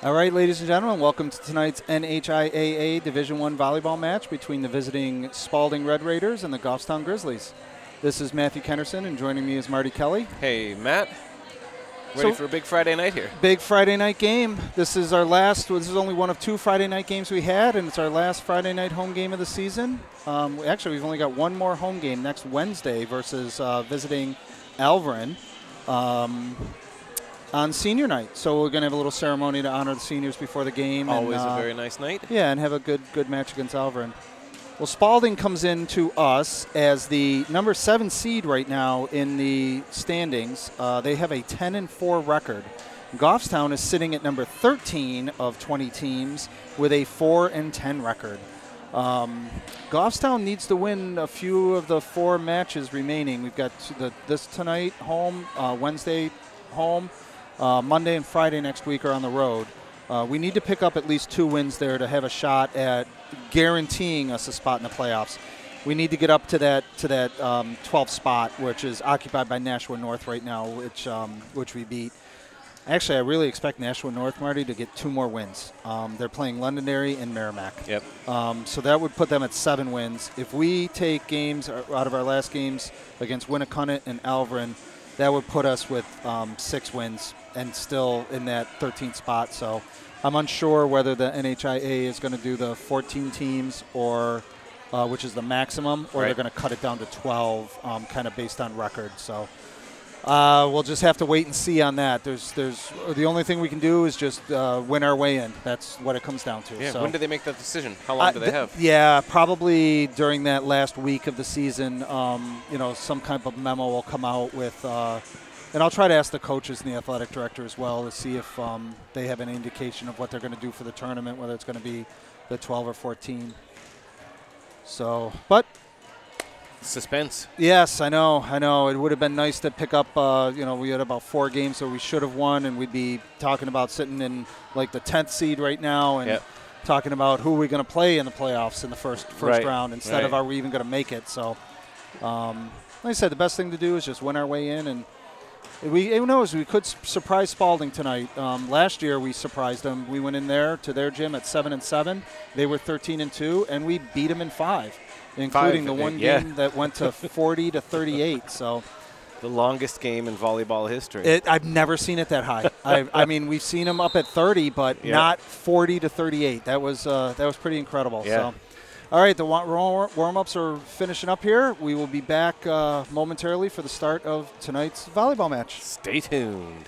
All right, ladies and gentlemen, welcome to tonight's NHIAA Division I volleyball match between the visiting Spaulding Red Raiders and the Goffstown Grizzlies. This is Matthew Kennerson, and joining me is Marty Kelly. Hey, Matt. Ready for a big Friday night here. Big Friday night game. This is our last, this is only one of 2 Friday night games we had, and it's our last Friday night home game of the season. Actually, we've only got one more home game next Wednesday versus visiting Alverin on senior night. So we're going to have a little ceremony to honor the seniors before the game. Always a very nice night. Yeah, and have a good match against Alverin. Well, Spaulding comes in to us as the number 7 seed right now in the standings. They have a 10-4 record. Goffstown is sitting at number 13 of 20 teams with a 4-10 record. Goffstown needs to win a few of the 4 matches remaining. We've got this tonight home, Wednesday home, Monday and Friday next week are on the road. We need to pick up at least 2 wins there to have a shot at guaranteeing us a spot in the playoffs. We need to get up to that 12th spot, which is occupied by Nashua North right now, which we beat. Actually, I really expect Nashua North, Marty, to get 2 more wins. They're playing Londonderry and Merrimack. Yep. So that would put them at 7 wins. If we take games out of our last games against Winnicunnet and Alverin, that would put us with 6 wins and still in that 13th spot. So I'm unsure whether the NHIA is going to do the 14 teams or which is the maximum, or they're going to cut it down to 12, kind of based on record. So we'll just have to wait and see on that. There's the only thing we can do is just win our way in. That's what it comes down to. Yeah. So, when do they make that decision? How long do they have? Yeah, probably during that last week of the season. Some kind of memo will come out with. And I'll try to ask the coaches and the athletic director as well to see if they have any indication of what they're going to do for the tournament, whether it's going to be the 12 or 14. So, but suspense. Yes, I know. It would have been nice to pick up. We had about 4 games that we should have won, and we'd be talking about sitting in like the 10th seed right now, and talking about who we're going to play in the playoffs in the first round instead of are we even going to make it. So, like I said, the best thing to do is just win our way in, and who knows, we could surprise Spaulding tonight. Last year we surprised them. We went in there to their gym at 7-7. They were 13-2, and we beat them in 5, including the one game that went to 40-38. So the longest game in volleyball history. I've never seen it that high. I mean, we've seen them up at 30, but not 40-38. That was pretty incredible. Yeah. So. All right, the warm-ups are finishing up here. We will be back momentarily for the start of tonight's volleyball match. Stay tuned.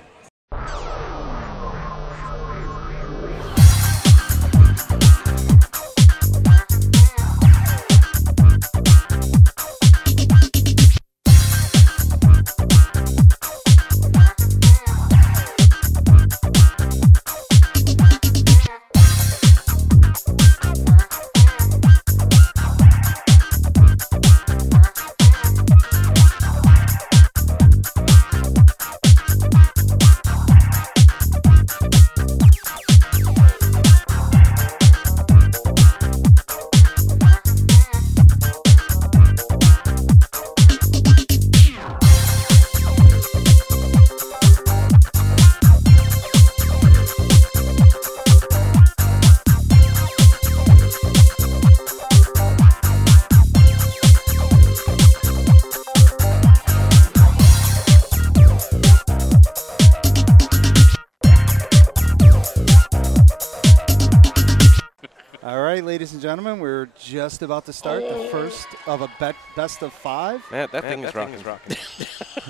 Ladies and gentlemen, we're just about to start the first of a best of 5. That thing is rocking.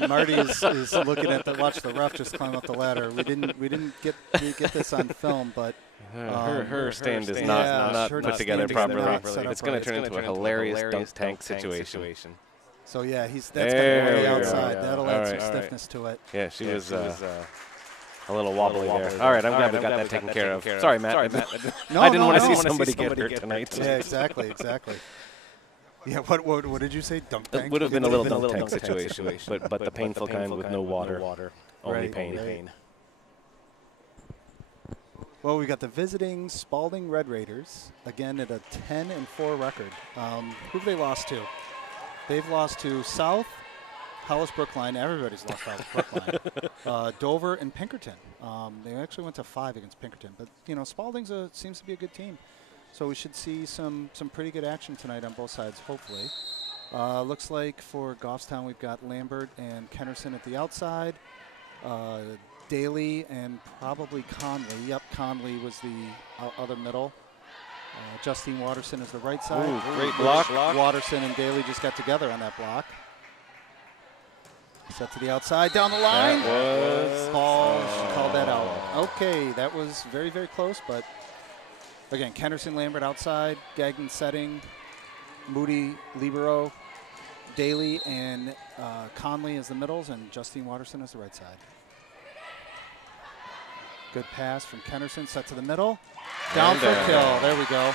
Marty is looking at watch the ref just climb up the ladder. We didn't get this on film, but her stand is not put together properly. It's going to turn into a hilarious dunk tank situation. So yeah, that's going to go on the outside. That'll add some stiffness to it. Yeah, she was a little wobbly there. All right, I'm glad we got that taken care of. Sorry, Matt. I didn't want to see somebody get hurt tonight. Yeah, exactly. Yeah, what did you say? Dunk tank? It would have been a little dunk tank situation, but the painful kind with no water, only pain. Well, we got the visiting Spaulding Red Raiders, again at a 10-4 record. Who have they lost to? They've lost to South, Hollis Brookline. Everybody's lost Hollis Brookline. Dover and Pinkerton. They actually went to 5 against Pinkerton. But, you know, Spaulding's seems to be a good team. So we should see some pretty good action tonight on both sides, hopefully. Looks like for Goffstown we've got Lambert and Kennerson at the outside. Daly and probably Conley. Yep, Conley was the other middle. Justine Watterson is the right side. Ooh, great block. Watterson and Daly just got together on that block. Set to the outside, down the line. That was ball. She called that out. Okay, that was very, very close, but again, Kennerson, Lambert outside, Gagnon setting, Moody, libero, Daly and Conley as the middles, and Justine Watterson as the right side. Good pass from Kennerson, set to the middle. Down for a kill. There we go.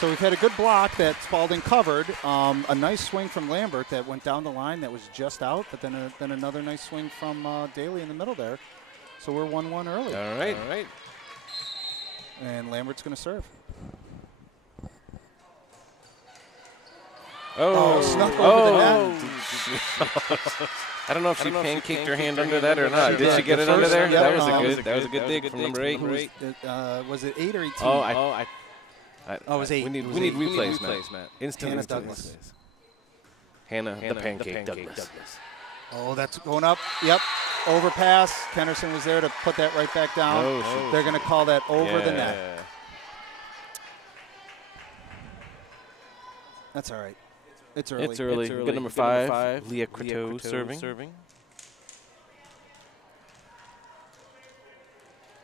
So we've had a good block that Spaulding covered. A nice swing from Lambert that went down the line that was just out, but then another nice swing from Daly in the middle there. So we're 1-1 early. All right. All right. And Lambert's going to serve. Oh, snuck over the net. I don't know if she pancaked her hand under that or not. Did she get it under there? Yeah, that was a good dig from number 8. Was it 8 or 18? It was 8. We need replays, Matt. Instant Hannah Douglas. Hannah the pancake Douglas. Oh, that's going up. Yep. Overpass. Kennerson was there to put that right back down. They're going to call that over the net. That's all right. It's early. It's early. Good number 5, Leah Croteau serving.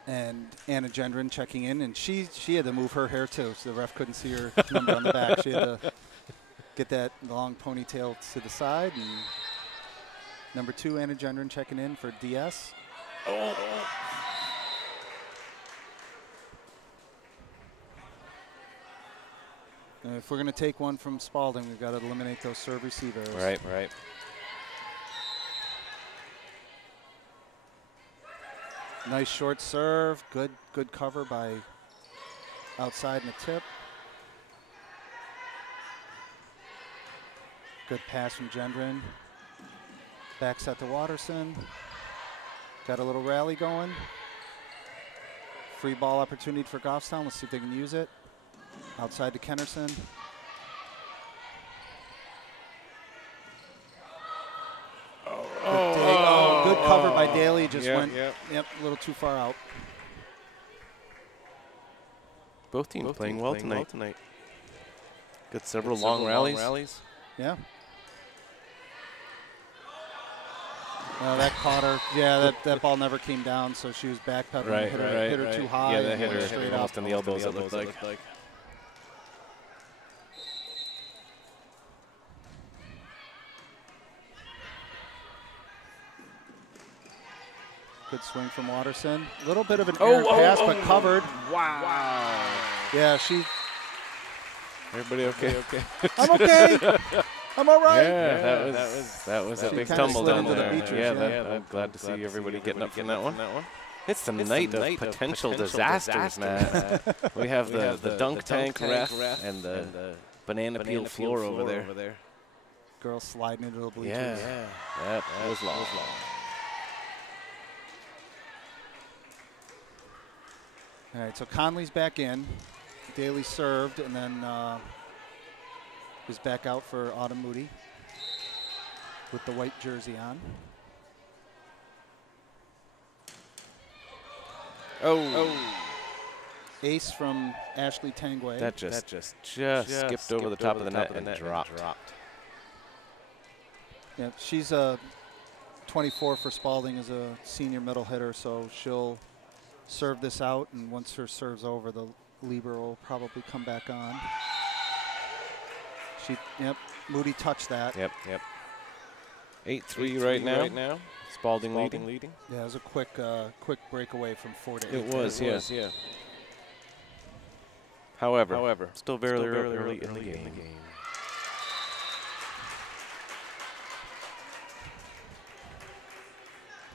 And Anna Gendron checking in, and she had to move her hair too, so the ref couldn't see her number on the back. She had to get that long ponytail to the side. And number 2, Anna Gendron checking in for DS. And if we're going to take one from Spaulding, we've got to eliminate those serve receivers. Right. Nice short serve. Good cover by outside in the tip. Good pass from Gendron. Back set to Watterson. Got a little rally going. Free ball opportunity for Goffstown. Let's see if they can use it. Outside to Kennerson. Good cover by Daly. Just went a little too far out. Both teams playing well tonight. Got several long rallies. Yeah. That caught her. Yeah, that ball never came down, so she was backpedaling. Hit her too high. Yeah, that hit her straight almost up. in the elbows, it looked like. Good swing from Watterson. A little bit of an errant pass, but covered. Wow. Yeah, Everybody okay? I'm okay. I'm all right. Yeah, that was a big tumble down there. I'm glad to see everybody getting up from that one. It's the night of potential disasters, Matt. We have the dunk tank ref and the banana peel floor over there. Girl sliding into the bleachers. Yeah, that was long. All right, so Conley's back in. Daly served, and then was back out for Autumn Moody with the white jersey on. Ace from Ashley Tangway. That just skipped over the top of the net and dropped. Yeah, she's 24 for Spaulding as a senior middle hitter, so she'll serve this out, and once her serve's over, the libero will probably come back on. Moody touched that. Yep. 8-3 right now. Spaulding leading. Yeah, it was a quick breakaway from 4 to 8. It was, yeah. However, still very early in the game.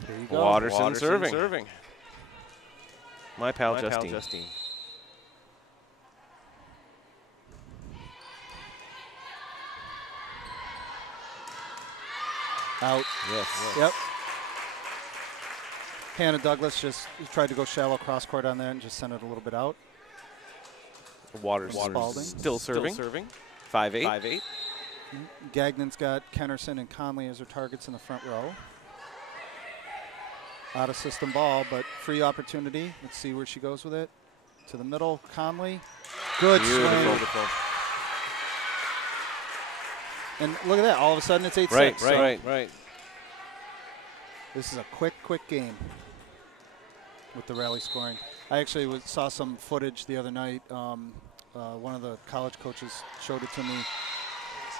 Here you go. Watterson serving. My pal Justine. Out. Yes. Yep. Hannah Douglas just tried to go shallow cross court on that and just sent it a little bit out. Waters Spaulding. Still serving. 5-8. Gagnon's got Kennerson and Conley as their targets in the front row. Out of system ball, but free opportunity. Let's see where she goes with it. To the middle, Conley. Good swing. Beautiful. And look at that. All of a sudden, it's 8-6. Right. This is a quick game with the rally scoring. I actually saw some footage the other night. One of the college coaches showed it to me.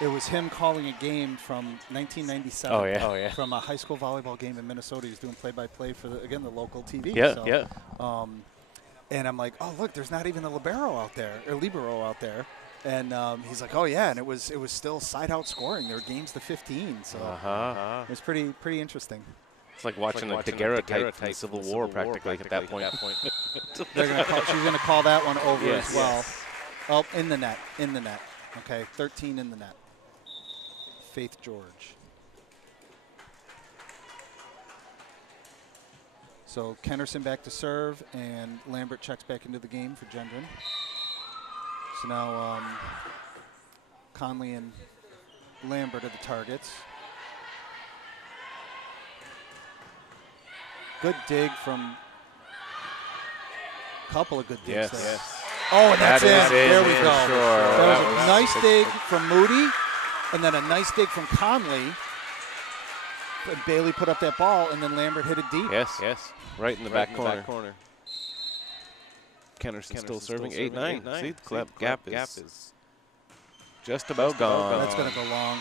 It was him calling a game from 1997. Oh, yeah. From a high school volleyball game in Minnesota. He was doing play-by-play for, the local TV. Yeah. And I'm like, oh, look, there's not even a libero out there. And he's like, oh, yeah, and it was still side-out scoring. There were games to 15. So it was pretty interesting. It's like watching a daguerreotype from the Civil War practically at that point. She's going to call that one over as well. Yes. Oh, in the net. Okay, 13 in the net. Faith George. So Kennerson back to serve, and Lambert checks back into the game for Gendron. So now Conley and Lambert are the targets. Good dig from a couple of good digs there. Yes. Oh, and that's it. There we go. Sure. That was a nice dig from Moody, and then a nice dig from Conley. And Bailey put up that ball, and then Lambert hit it deep. Yes. Right in the back corner. Kennerson still serving 8-9. See, the gap is just about gone. That's going to go long.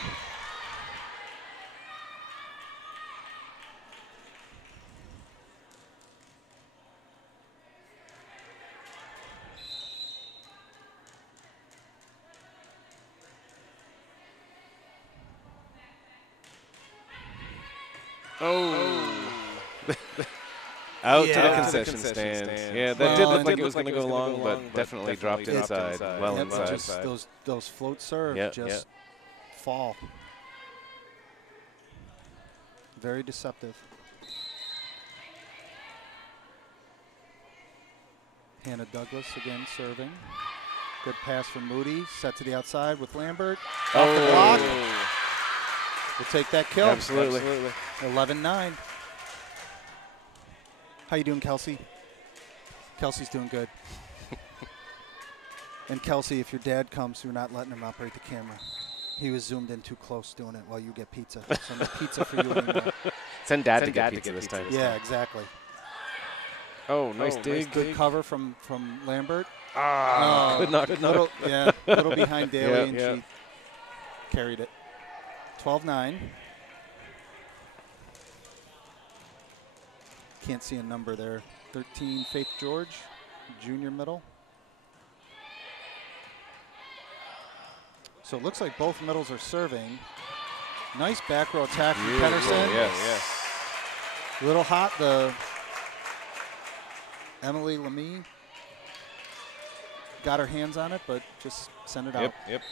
Out to the concession stand. Yeah, that did look like it was going to go long, but definitely dropped inside. Well inside. Just those float serves just fall. Very deceptive. Hannah Douglas again serving. Good pass from Moody. Set to the outside with Lambert. Off the block. We'll take that kill. Absolutely. 11-9. How you doing, Kelsey? Kelsey's doing good. And Kelsey, if your dad comes, you're not letting him operate the camera. He was zoomed in too close doing it while you get pizza. So no pizza for you anymore. Send Dad to get pizza this time. Yeah, exactly. Oh, nice dig. Good cover from Lambert. Good knock. Little behind Daly, and she carried it. 12-9. Can't see a number there. 13, Faith George, junior middle. So it looks like both middles are serving. Nice back row attack from Pedersen. Yes. Little hot, the Emily Lemie got her hands on it, but just sent it out. Yep.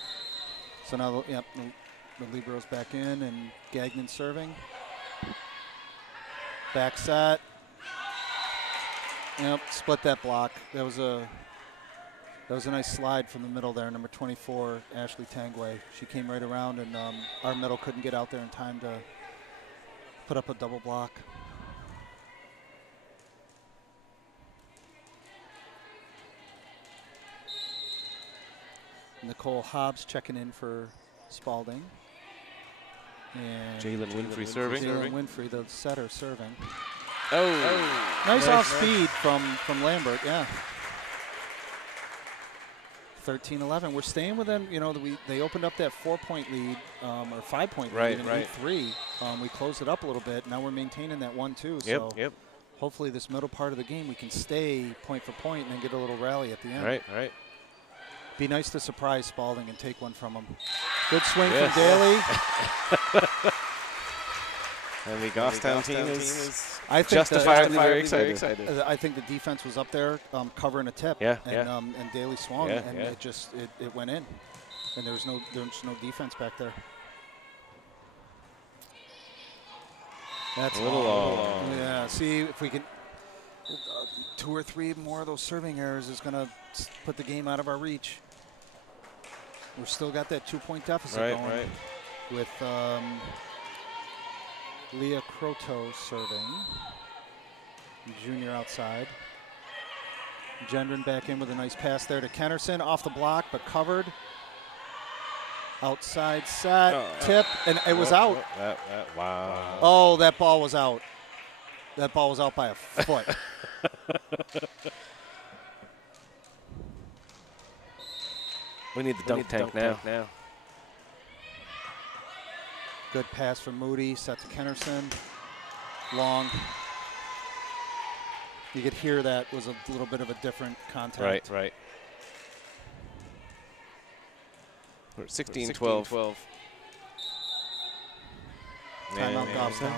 So now, the libero's back in, and Gagnon serving. Back set. Yep, split that block. That was a nice slide from the middle there, number 24, Ashley Tangway. She came right around, and our middle couldn't get out there in time to put up a double block. Nicole Hobbs checking in for Spaulding. And Jalen Winfrey serving. Jalen Winfrey, the setter, serving. Nice off speed from Lambert, yeah. 13-11. We're staying with them. You know, they opened up that 4-point lead or 5-point lead in 8-3. We closed it up a little bit. Now we're maintaining that 1-2. So hopefully this middle part of the game we can stay point for point and then get a little rally at the end. Right. Be nice to surprise Spaulding and take one from him. Good swing from Daly. And the Goffstown team is justifiably very excited. I think the defense was up there covering a tip. And Daly swung, and it went in. And there was no defense back there. That's a little long. Yeah, see if we can. 2 or 3 more of those serving errors is going to put the game out of our reach. We've still got that 2-point deficit going with Leah Croteau serving. Junior outside. Gendron back in with a nice pass there to Kennerson. Off the block, but covered. Outside set, tip, and it was out. Wow. Oh, that ball was out. That ball was out by a foot. We need the dunk tank now. Good pass from Moody, set to Kennerson. Long. You could hear that was a little bit of a different contact. Right. We're 16-12. Timeout Goffstown.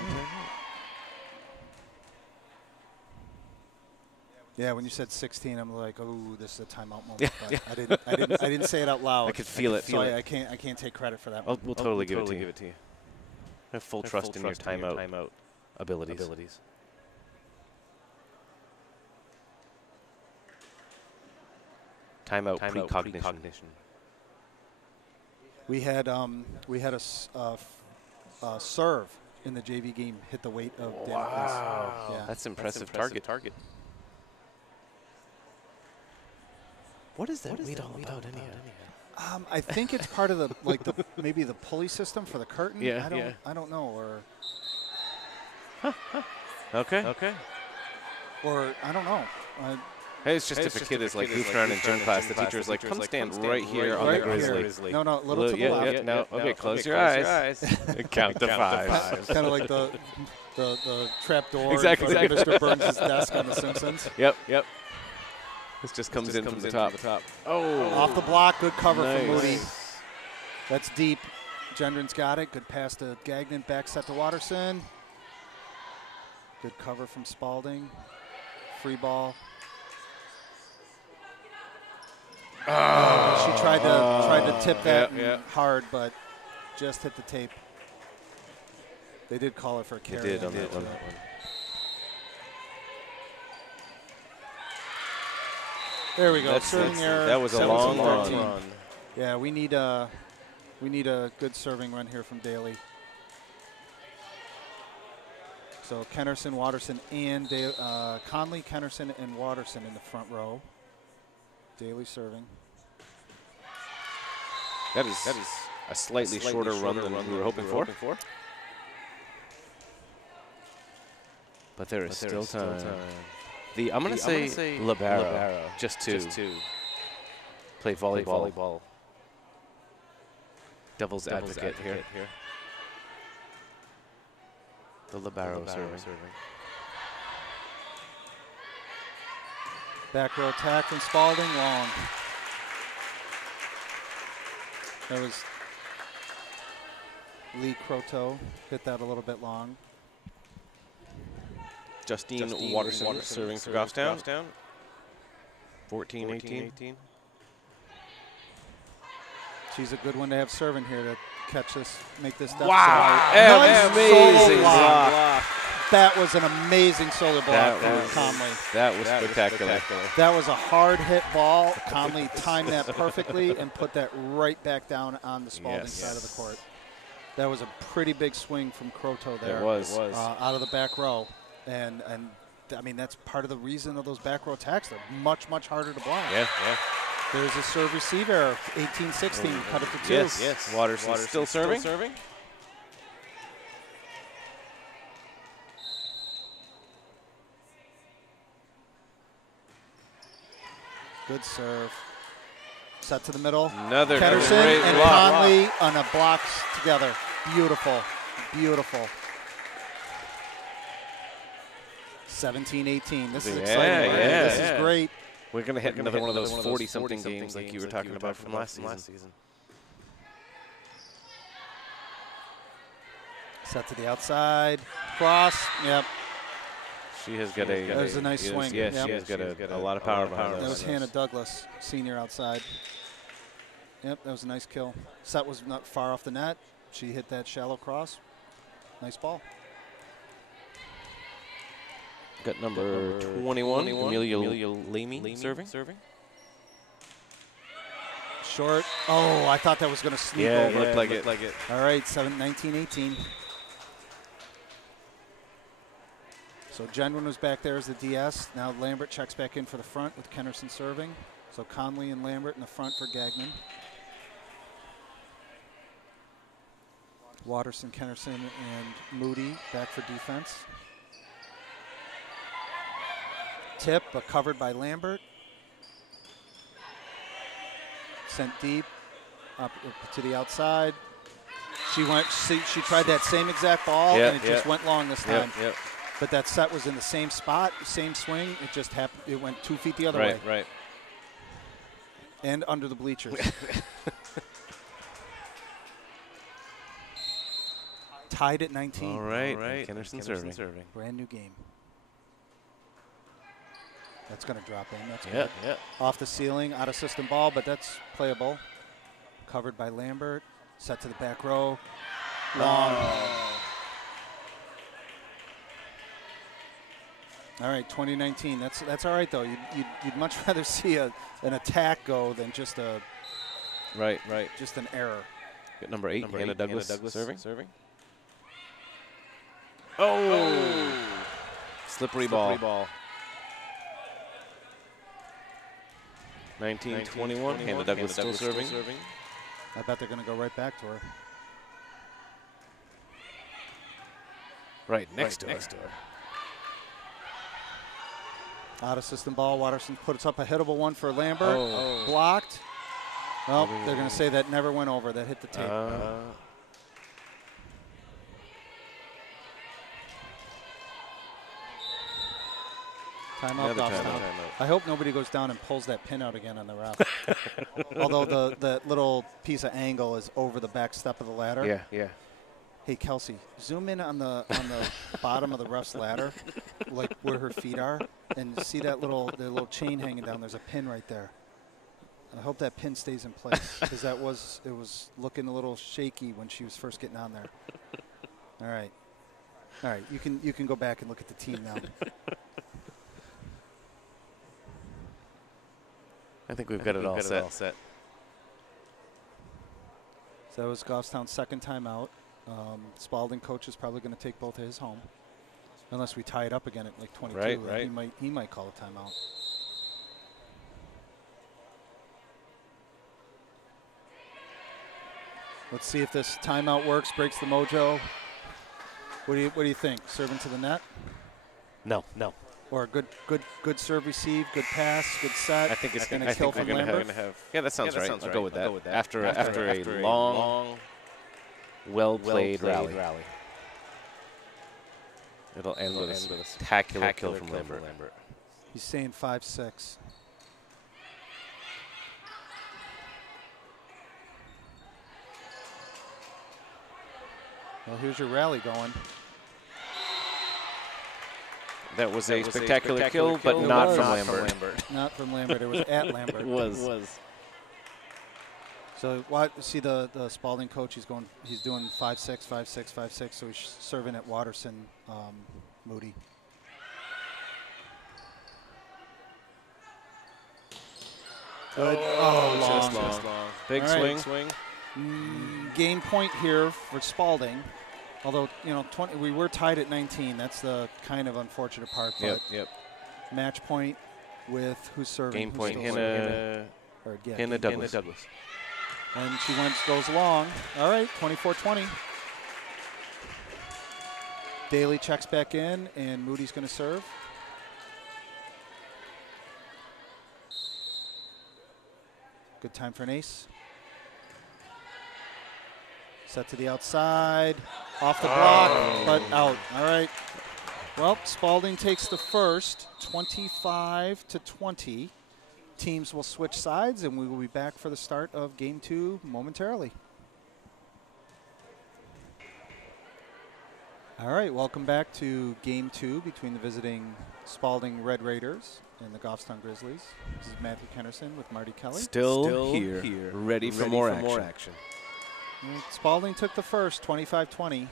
Yeah, when you said 16, I'm like, oh, this is a timeout moment. But I didn't say it out loud. I could feel it. So I can't take credit for that. We'll totally give it to you. I have full trust in your timeout abilities. Timeout precognition. We had a serve in the JV game hit the weight of Danicus. Wow, yeah. That's impressive. Target. What is that weight all about anyhow? I think it's part of the maybe the pulley system for the curtain. I don't know, or Okay. Or I don't know. Hey, it's just if a kid is like goofing around in gym class, the teacher's like, come stand right here on the grizzly. No, a little to the left. No, okay, close your eyes. Count to 5. Kind of like the trap door exactly. Mr. Burns' desk on The Simpsons. Yep. This just comes in from the top. Oh. Off the block, good cover from Moody. That's deep. Gendron's got it. Good pass to Gagnon, back set to Watterson. Good cover from Spaulding. Free ball. She tried to tip that hard, but just hit the tape. They did call her for a carry. They did on that one. There we go. Serving error. That was a long run. Yeah, we need a good serving run here from Daly. So Kennerson, Watterson, and Conley, Kennerson, and Watterson in the front row. Daly serving. That is a slightly shorter run than we were hoping for. But there is still time. I'm going to say libero, just to play volleyball. Devil's advocate here. The libero serving. Back row attack from Spaulding, long. That was Lee Croteau, hit that a little bit long. Justine Watterson serving for Goffstown. 14-18. She's a good one to have serving here to catch this, make this deficit. Wow! Nice amazing block. That was an amazing solo block from Conley. That was spectacular. That was a hard hit ball. Conley timed that perfectly and put that right back down on the Spaulding side of the court. That was a pretty big swing from Croteau there. It was. Out of the back row. And I mean, that's part of the reason of those back row attacks. They're much, much harder to block. Yeah. There's a serve receive error, 18-16, cut it to 2. Yes. Watterson still serving. Good serve. Set to the middle. Another Kennerson great and block. Conley on a blocks together. Beautiful. 17-18. This is exciting. This is great. We're going to hit another one of those 40-something games like you were talking about from last season. Set to the outside. Cross. Yep. She has got a. That was a nice swing. Yes, she has got a lot of power behind her. That was Hannah Douglas, senior outside. Yep, that was a nice kill. Set was not far off the net. She hit that shallow cross. Nice ball. Got number 21, Amelia Leamy serving. Short. Oh, I thought that was going to sneak over. Yeah, looked like it. All right, 19-18. So Genwin was back there as the DS. Now Lambert checks back in for the front with Kennerson serving. So Conley and Lambert in the front for Gagnon. Watterson, Kennerson, and Moody back for defense. Tip, but covered by Lambert. Sent deep, up to the outside. She tried that same exact ball, and it just went long this time. But that set was in the same spot, same swing. It just happened. It went 2 feet the other way. Right. And under the bleachers. Tied at 19. All right. Kennerson serving. Brand new game. That's going to drop in. That's good. Off the ceiling, out of system ball, but that's playable. Covered by Lambert. Set to the back row. Long. All right, 2019. That's all right though. You'd much rather see an attack go than just a just an error. Got number 8, Hannah Douglas serving. Oh! Slippery ball. 19-21. Hannah Douglas still serving. I bet they're going to go right back to her. Right next to her. Out of system ball. Watterson puts up a hittable one for Lambert. Blocked. Well, they're going to say that never went over. That hit the tape. Timeout. I hope nobody goes down and pulls that pin out again on the ref. Although the little piece of angle is over the back step of the ladder. Yeah. Hey, Kelsey, zoom in on the bottom of the ref's ladder, like where her feet are, and see that little chain hanging down. There's a pin right there. I hope that pin stays in place because it was looking a little shaky when she was first getting on there. All right. You can go back and look at the team now. I think we've got it all set. So that was Goffstown's second timeout. Spaulding coach is probably going to take both of his home, unless we tie it up again at like 22. Right. He might call a timeout. Let's see if this timeout works, breaks the mojo. What do you think? Serving to the net? No. Or a good serve receive, good pass, good set. I think it's going to kill from Lambert. Yeah, that sounds right. I'll go with that. After a long, well-played rally. It'll end with a spectacular kill from Lambert. He's saying 5-6. Well, here's your rally going. That was a spectacular kill, but not from Lambert. Not from Lambert. It was at Lambert. It was. So see the Spaulding coach. He's doing 5-6, 5-6, 5-6. So he's serving at Watterson, Moody. Good. Just long. Big swing. Game point here for Spaulding. Although, we were tied at 19. That's the kind of unfortunate part. But match point with who's serving. Game point, Hannah Douglas. And she goes long. All right, 24-20. Daly checks back in, and Moody's going to serve. Good time for an ace. Set to the outside. Off the block, but out. All right. Well, Spaulding takes the first, 25-20. Teams will switch sides, and we will be back for the start of Game 2 momentarily. All right, welcome back to Game 2 between the visiting Spaulding Red Raiders and the Goffstown Grizzlies. This is Matthew Kennerson with Marty Kelly. Still here, ready for more action. Spaulding took the first, 25-20.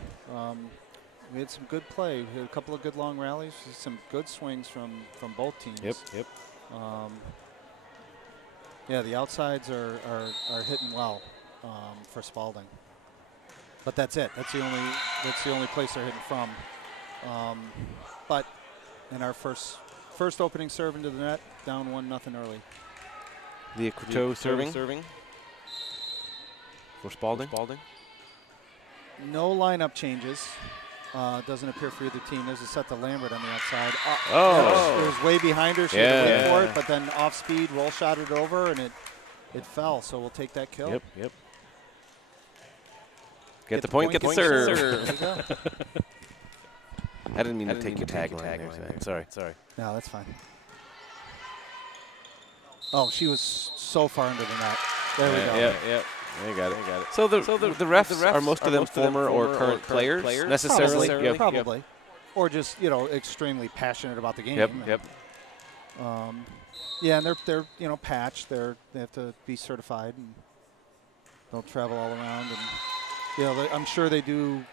We had some good play. We had a couple of good long rallies. Some good swings from both teams. Yep. Yeah, the outsides are hitting well for Spaulding. But that's it. That's the only place they're hitting from. But in our first opening serve into the net, down 1-0 early. The Couteau serving for Spaulding. No lineup changes. Doesn't appear for either team. There's a set to Lambert on the outside. It was way behind her. She had to wait for it, but then off speed, roll shotted it over, and it fell. So we'll take that kill. Yep. Get the point, get the serve. There you go. I didn't mean to take your tagline there. Sorry. No, that's fine. Oh, she was so far into the net. There we go. Yeah. You got it. So the refs are most of them former or current players necessarily? Probably. Yep. Or just, extremely passionate about the game. Yep. Yeah, and they're patched. They have to be certified, and they'll travel all around. And I'm sure they do.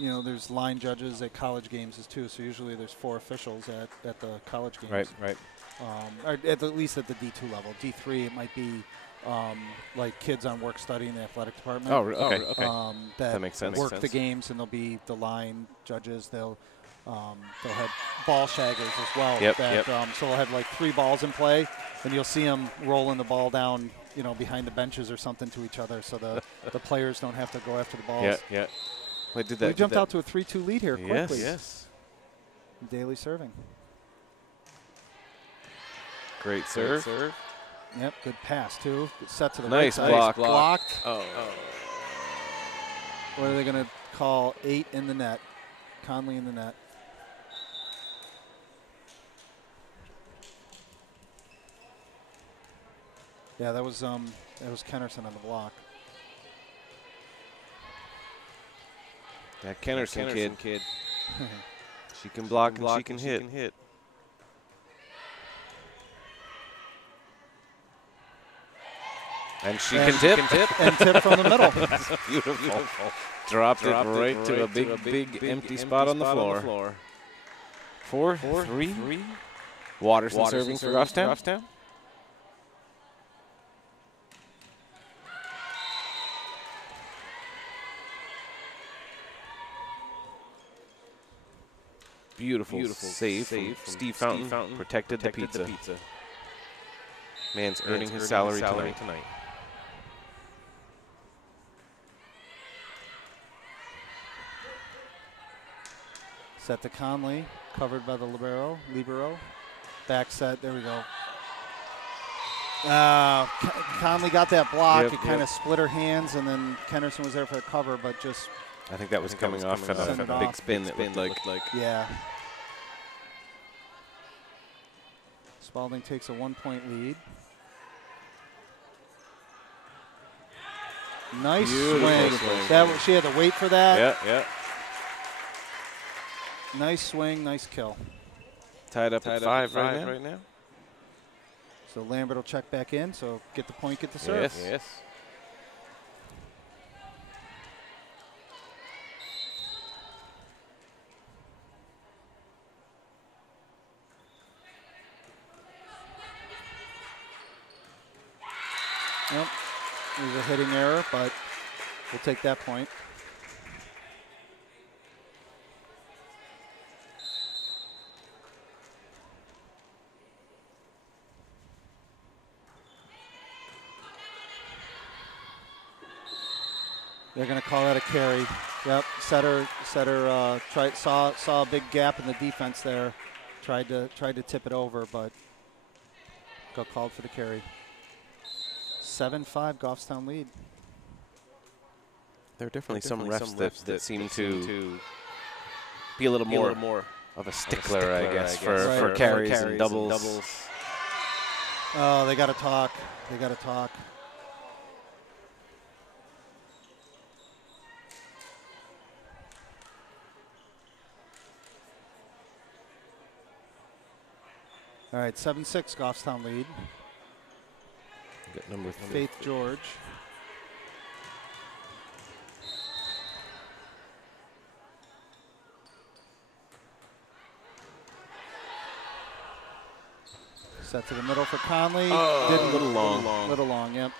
There's line judges at college games too. So usually there's 4 officials at the college games. Right. Or at least at the D2 level. D3 it might be like kids on work study in the athletic department. Oh, okay. That makes sense. Work the games, and they'll be the line judges. They'll have ball shaggers as well. Yep. So they'll have like 3 balls in play, and you'll see them rolling the ball down, behind the benches or something to each other, so the players don't have to go after the balls. Yeah. We jumped out to a 3-2 lead here quickly. Yes. Daly serving. Great serve. Yep, good pass too. Good set to the right side. Nice blocked. Oh. What are they going to call? 8 in the net. Conley in the net. Yeah, that was Kennerson on the block. That Kennerson kid. She can block and she can hit. And she can tip. And tip from the middle. That's beautiful. Dropped it right to a big empty spot on the floor. 4-3. Watterson serving for Goffstown. Beautiful save from Steve Fountain. Protected the pizza. Man's earning his salary tonight. Set to Conley, covered by the libero. Back set, there we go. Conley got that block. It kind of split her hands, and then Kennerson was there for the cover, but just... I think that was coming off at a big spin that looked like. Yeah. Spaulding takes a 1-point lead. Nice swing. She had to wait for that. Yeah. Nice swing, nice kill. Tied up at 5 right now. So Lambert will check back in. So get the point, get the serve. Yes. Yep. There's a hitting error, but we'll take that point. They're going to call that a carry. Yep, setter saw a big gap in the defense there. Tried to tip it over, but got called for the carry. 7-5 Goffstown lead. There are definitely some refs that seem to be a little more of a stickler, I guess, for carries and doubles. Oh, they got to talk. All right, 7-6 Goffstown lead. Got number Faith George. Set to the middle for Conley. Oh, a little long. Little long, yep.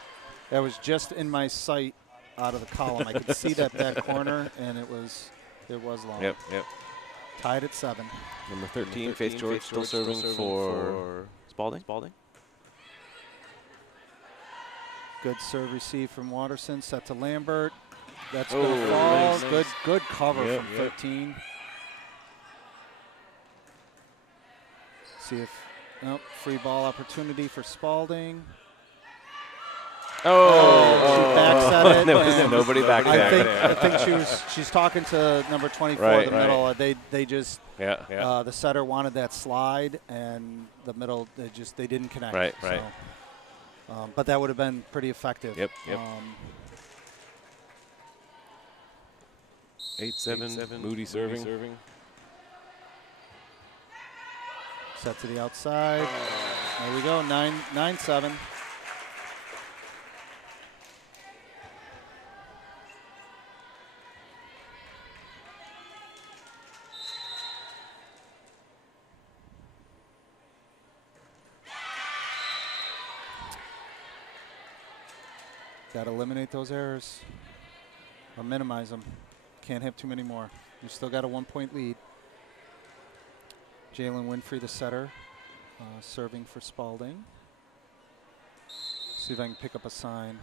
That was just in my sight out of the column. I could see that back corner, and it was long. Yep. Tied at 7. Number 13, Faith George, still serving for Spaulding. Good serve receive from Watterson. Set to Lambert. That's going to fall. Nice. Good cover from 13. See if free ball opportunity for Spaulding. She backs at it. There was nobody back there. I think she's talking to number 24 in the middle. They just the setter wanted that slide, and the middle they didn't connect. Right. But that would have been pretty effective. Yep. 8-7. Moody serving. Set to the outside. There we go. 9-7. Got to eliminate those errors or minimize them. Can't have too many more. You still got a 1-point lead. Jalen Winfrey, the setter, serving for Spaulding. See if I can pick up a sign.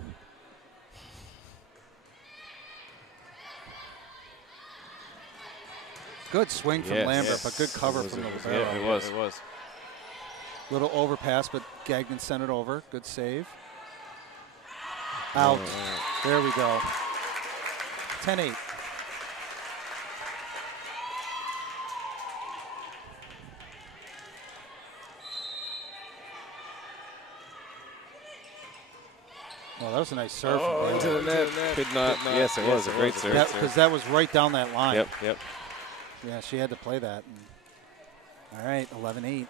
Good swing from Lambert, but good cover from the libero. Yeah, it was. Little overpass, but Gagnon sent it over. Good save. Out. There we go. 10-8. Well, that was a nice serve. Into the net. Could not. Yes, it was a great serve. Because that was right down that line. Yep. Yeah, she had to play that. All right, 11-8.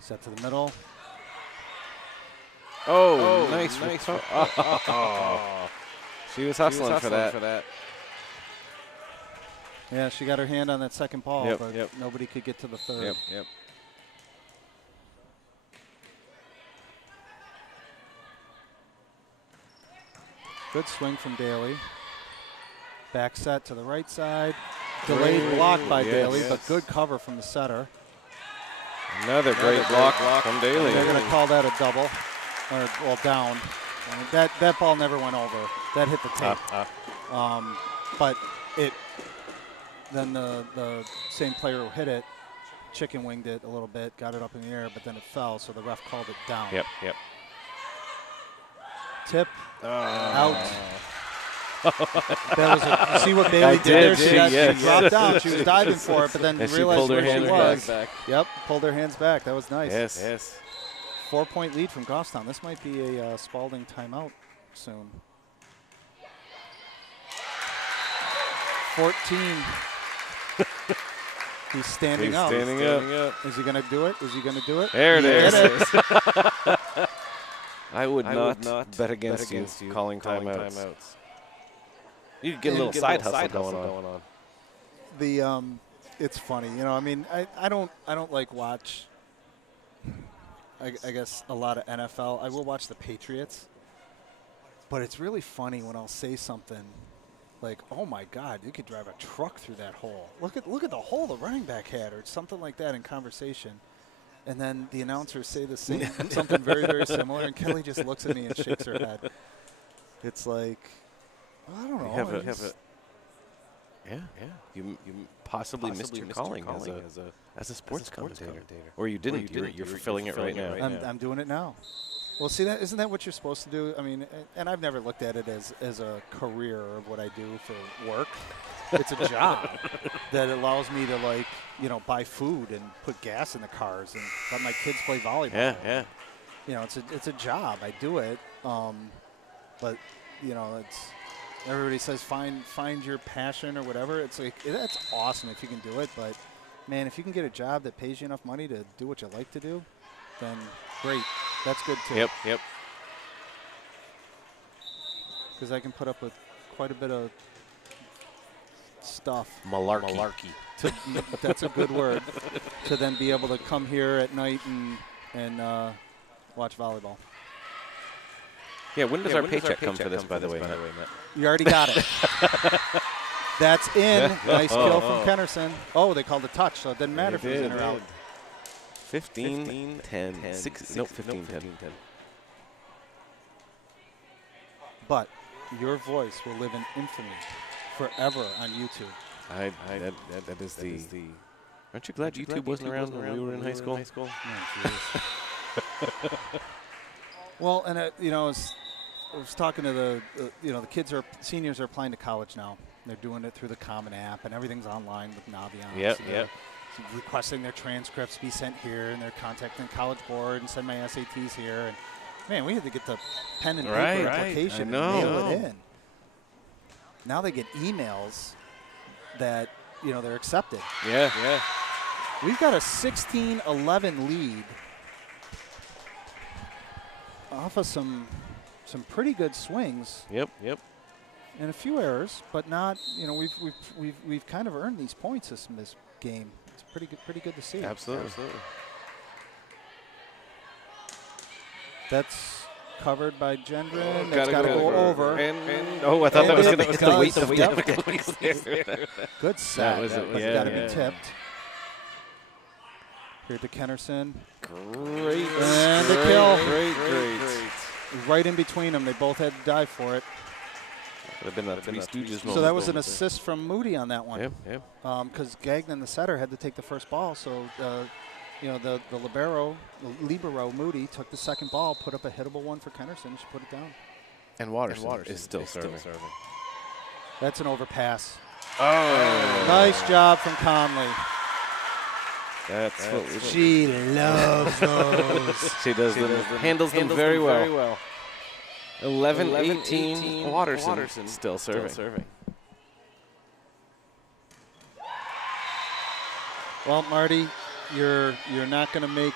Set to the middle. Nice. She was hustling for that. Yeah, she got her hand on that second ball, but Yep. nobody could get to the third. Yep. Good swing from Daly. Back set to the right side. Delayed block by Daly, but good cover from the setter. Another great block from Daly. They're going to call that a double, or down. I mean, that ball never went over. That hit the tape. But then the same player who hit it, chicken winged it a little bit, got it up in the air, but then it fell, so the ref called it down. Yep. Tip. Out. That was you see what Bailey did there? She dropped down. She was diving for it, but then realized where she was. Back. Yep, pulled her hands back. That was nice. Yes. 4-point lead from Goffstown. This might be a Spaulding timeout soon. 14. He's standing up. Is he going to do it? There it is. I would not bet against you calling timeouts. You could get a little side hustle going on. It's funny, I mean, I don't like watch. I guess a lot of NFL. I will watch the Patriots, but it's really funny when I'll say something like, "Oh my God, you could drive a truck through that hole. Look at the hole the running back had," or something like that in conversation. And then the announcers say the same, something very, very similar, and Kelly just looks at me and shakes her head. It's like, I don't know. You possibly missed your calling as a sports commentator. Or you didn't. You're fulfilling it right now. I'm doing it now. Well, see, isn't that what you're supposed to do? I mean, and I've never looked at it as a career of what I do for work. It's a job that allows me to, buy food and put gas in the cars and let my kids play volleyball. Yeah. It's a job. I do it. But, it's everybody says find your passion or whatever. It's like, that's awesome if you can do it. But, man, if you can get a job that pays you enough money to do what you like to do, then great. That's good, too. Yep. Because I can put up with quite a bit of stuff. Malarkey. That's a good word. To then be able to come here at night and watch volleyball. Yeah, when does our paycheck come for this, by the way, Matt? You already got it. That's in. Nice kill from Kennerson. Oh, they called a touch, so it didn't matter if it was in or out. 15, 10, 6, no, 15, 10. But your voice will live in infamy forever on YouTube. That is the. Aren't you glad YouTube wasn't around when we were in high school? Well, and I was talking to the kids seniors are applying to college now. They're doing it through the Common App, and everything's online with Navion. Yep. Requesting their transcripts be sent here, and they're contacting the College Board and send my SATs here. And man, we had to get the pen and paper application and mail it in. Now they get emails that they're accepted. Yeah. We've got a 16-11 lead off of some pretty good swings. Yep. And a few errors, but not. We've kind of earned these points in this game. It's pretty good to see. Absolutely. That's covered by Gendron. That's got to go over. I thought that was going to hit the weight of difficulties there. Good set. That got to be tipped. Here to Kennerson. Great. And the kill. Great. Right in between them. They both had to dive for it. Would have been a Three Stooges moment. So that was an assist from Moody on that one. Yep. Because Gagnon, the setter, had to take the first ball. So, the libero Moody took the second ball, put up a hittable one for Kennerson. She put it down. And Watterson is still serving. That's an overpass. Oh. Nice job from Conley. That's what she loves those. She does handles them very well. 11-18. Watterson still serving. Well, Marty, you're not going to make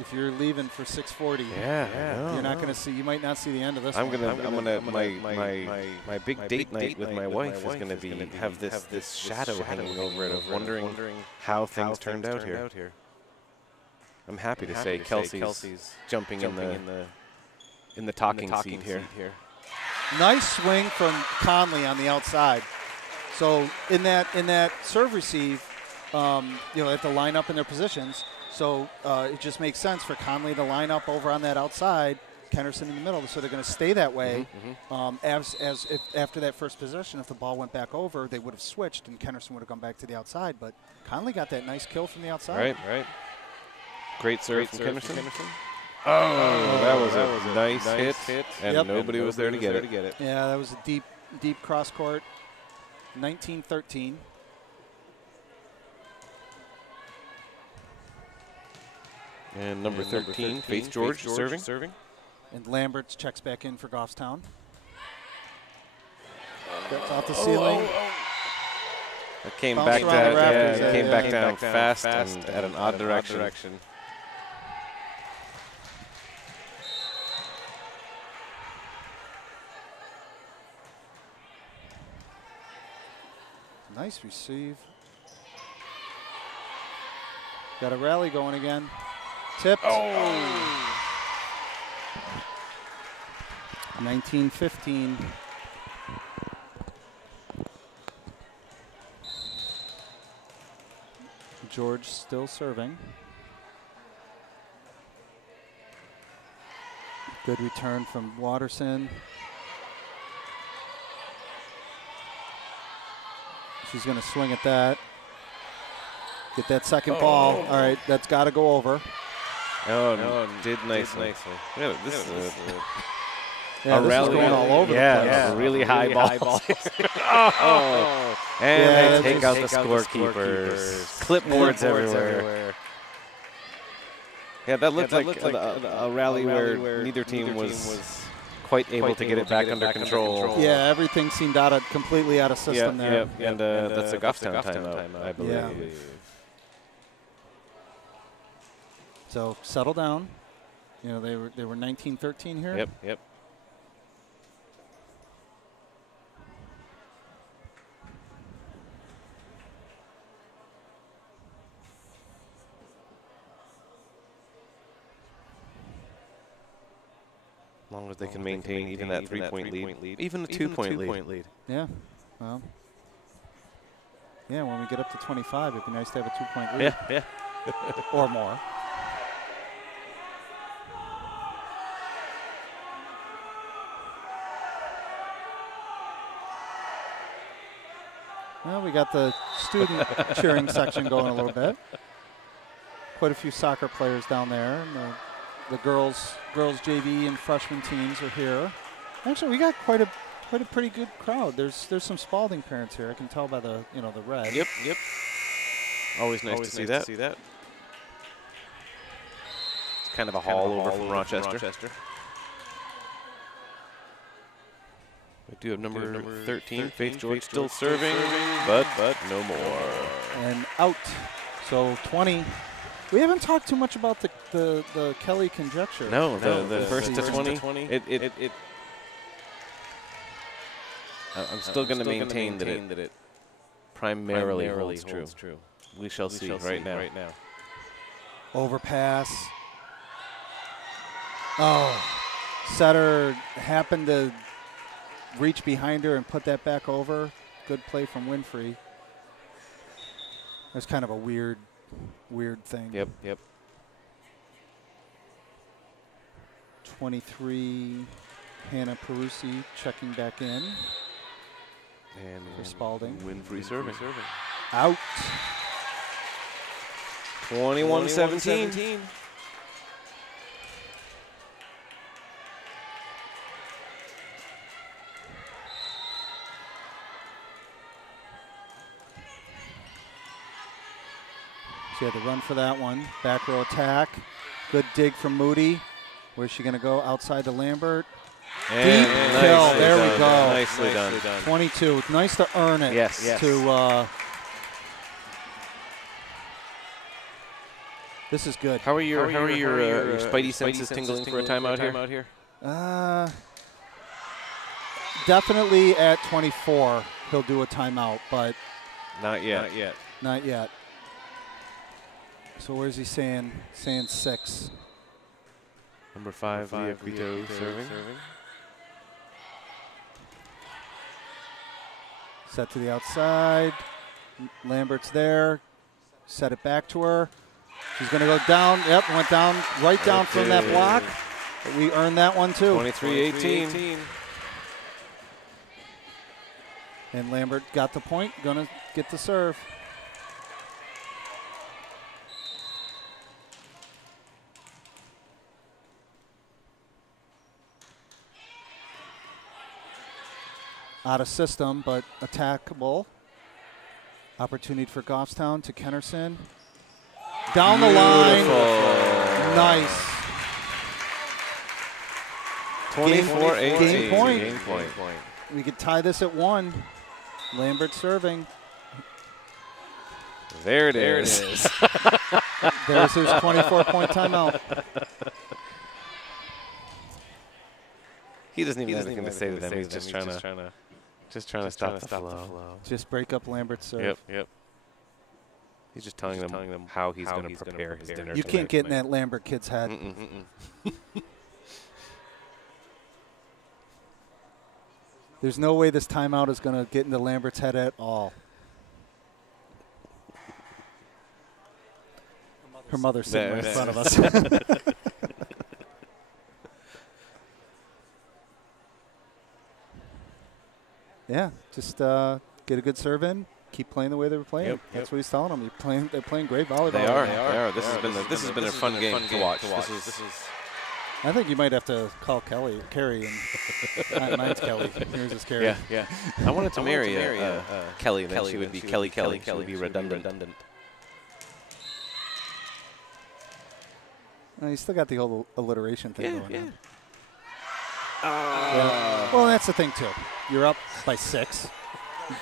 if you're leaving for 6:40. Yeah. You're not going to see. You might not see the end of this. I'm gonna. My big date night with my wife is gonna have this shadow hanging over it of wondering how things turned out here. I'm happy to say Kelsey's jumping in the talking seat here. Nice swing from Conley on the outside. So in that serve receive, they have to line up in their positions. So it just makes sense for Conley to line up over on that outside, Kennerson in the middle. So they're going to stay that way. If after that first possession, if the ball went back over, they would have switched and Kennerson would have gone back to the outside. But Conley got that nice kill from the outside. Right. Great serve from Kennerson. Oh, that was a nice hit, and nobody was there to get it. Yeah, that was a deep cross court. 19-13. And number 13, Faith George serving. And Lamberts checks back in for Goffstown. That's off the ceiling. It came back down fast and at an odd direction. Nice receive. Got a rally going again. Tipped. 19-15. George still serving. Good return from Watterson. She's going to swing at that. Get that second ball. All right, that's got to go over. Did nicely. Yeah, this is a rally going all over the place. Really high ball. And they take out the scorekeepers. Clipboards everywhere. Yeah, that looked like a rally where neither team was quite able to get it back under control. Yeah, everything seemed completely out of system there. And that's a Goffstown timeout, I believe. Yeah. So settle down. They were 19-13 here. long as they can maintain even that 3-point lead. Even a 2-point lead. Yeah. Well. Yeah, when we get up to 25, it'd be nice to have a 2-point lead. Yeah. Or more. Well, we got the student cheering section going a little bit. Quite a few soccer players down there. And the girls JV and freshman teams are here. Actually, we got quite a pretty good crowd. There's some Spaulding parents here. I can tell by the the red. Yep. Always nice to see that. It's kind of a haul over from Rochester. We do have number 13, Faith George, still serving, but no more. And out. So 20. We haven't talked too much about the Kelly conjecture. No, the first to 20. I'm still going to maintain that it primarily holds true. We shall see right now. Overpass. Oh, setter happened to reach behind her and put that back over. Good play from Winfrey. That's kind of a weird thing. Yep. 23, Hannah Perusi checking back in. And for Spaulding. Winfrey serving. Out. 21-17. She had to run for that one. Back row attack. Good dig from Moody. Where's she going to go? Outside to Lambert. And deep kill. There we go. Nicely done. 22. Nice to earn it. Yes. This is good. How are your spidey senses tingling for a timeout here? Definitely at 24, he'll do a timeout, but not yet. Not yet. So where's he saying? Saying 6. Number 5, Leah Quito serving. Set to the outside. Lambert's there. Set it back to her. She's going to go down. Yep, went down, right down from that block. But we earned that one too. 23-18. And Lambert got the point. Going to get the serve. Out of system, but attackable. Opportunity for Goffstown to Kennerson. Down the line. Nice. 24-18. Game point. We could tie this at 1. Lambert serving. There it is. There's his 24-point timeout. He doesn't even have anything to say to them. He's just trying to stop the flow. Just break up Lambert's serve. Yep. He's just telling them how he's going to prepare his dinner. You can't get in that Lambert kid's head. There's no way this timeout is going to get into Lambert's head at all. Her mother's sitting right in front of us. Yeah, just get a good serve in. Keep playing the way they were playing. Yep. That's what he's telling them. They're playing great volleyball. They are. This has been a fun game to watch. I think you might have to call Carrie, and mine's Kelly. Here's his Carrie. Yeah. I wanted to marry Kelly, and then she would be Kelly. She would be redundant. You still got the whole alliteration thing going on. Yeah. Well, that's the thing too. You're up by 6.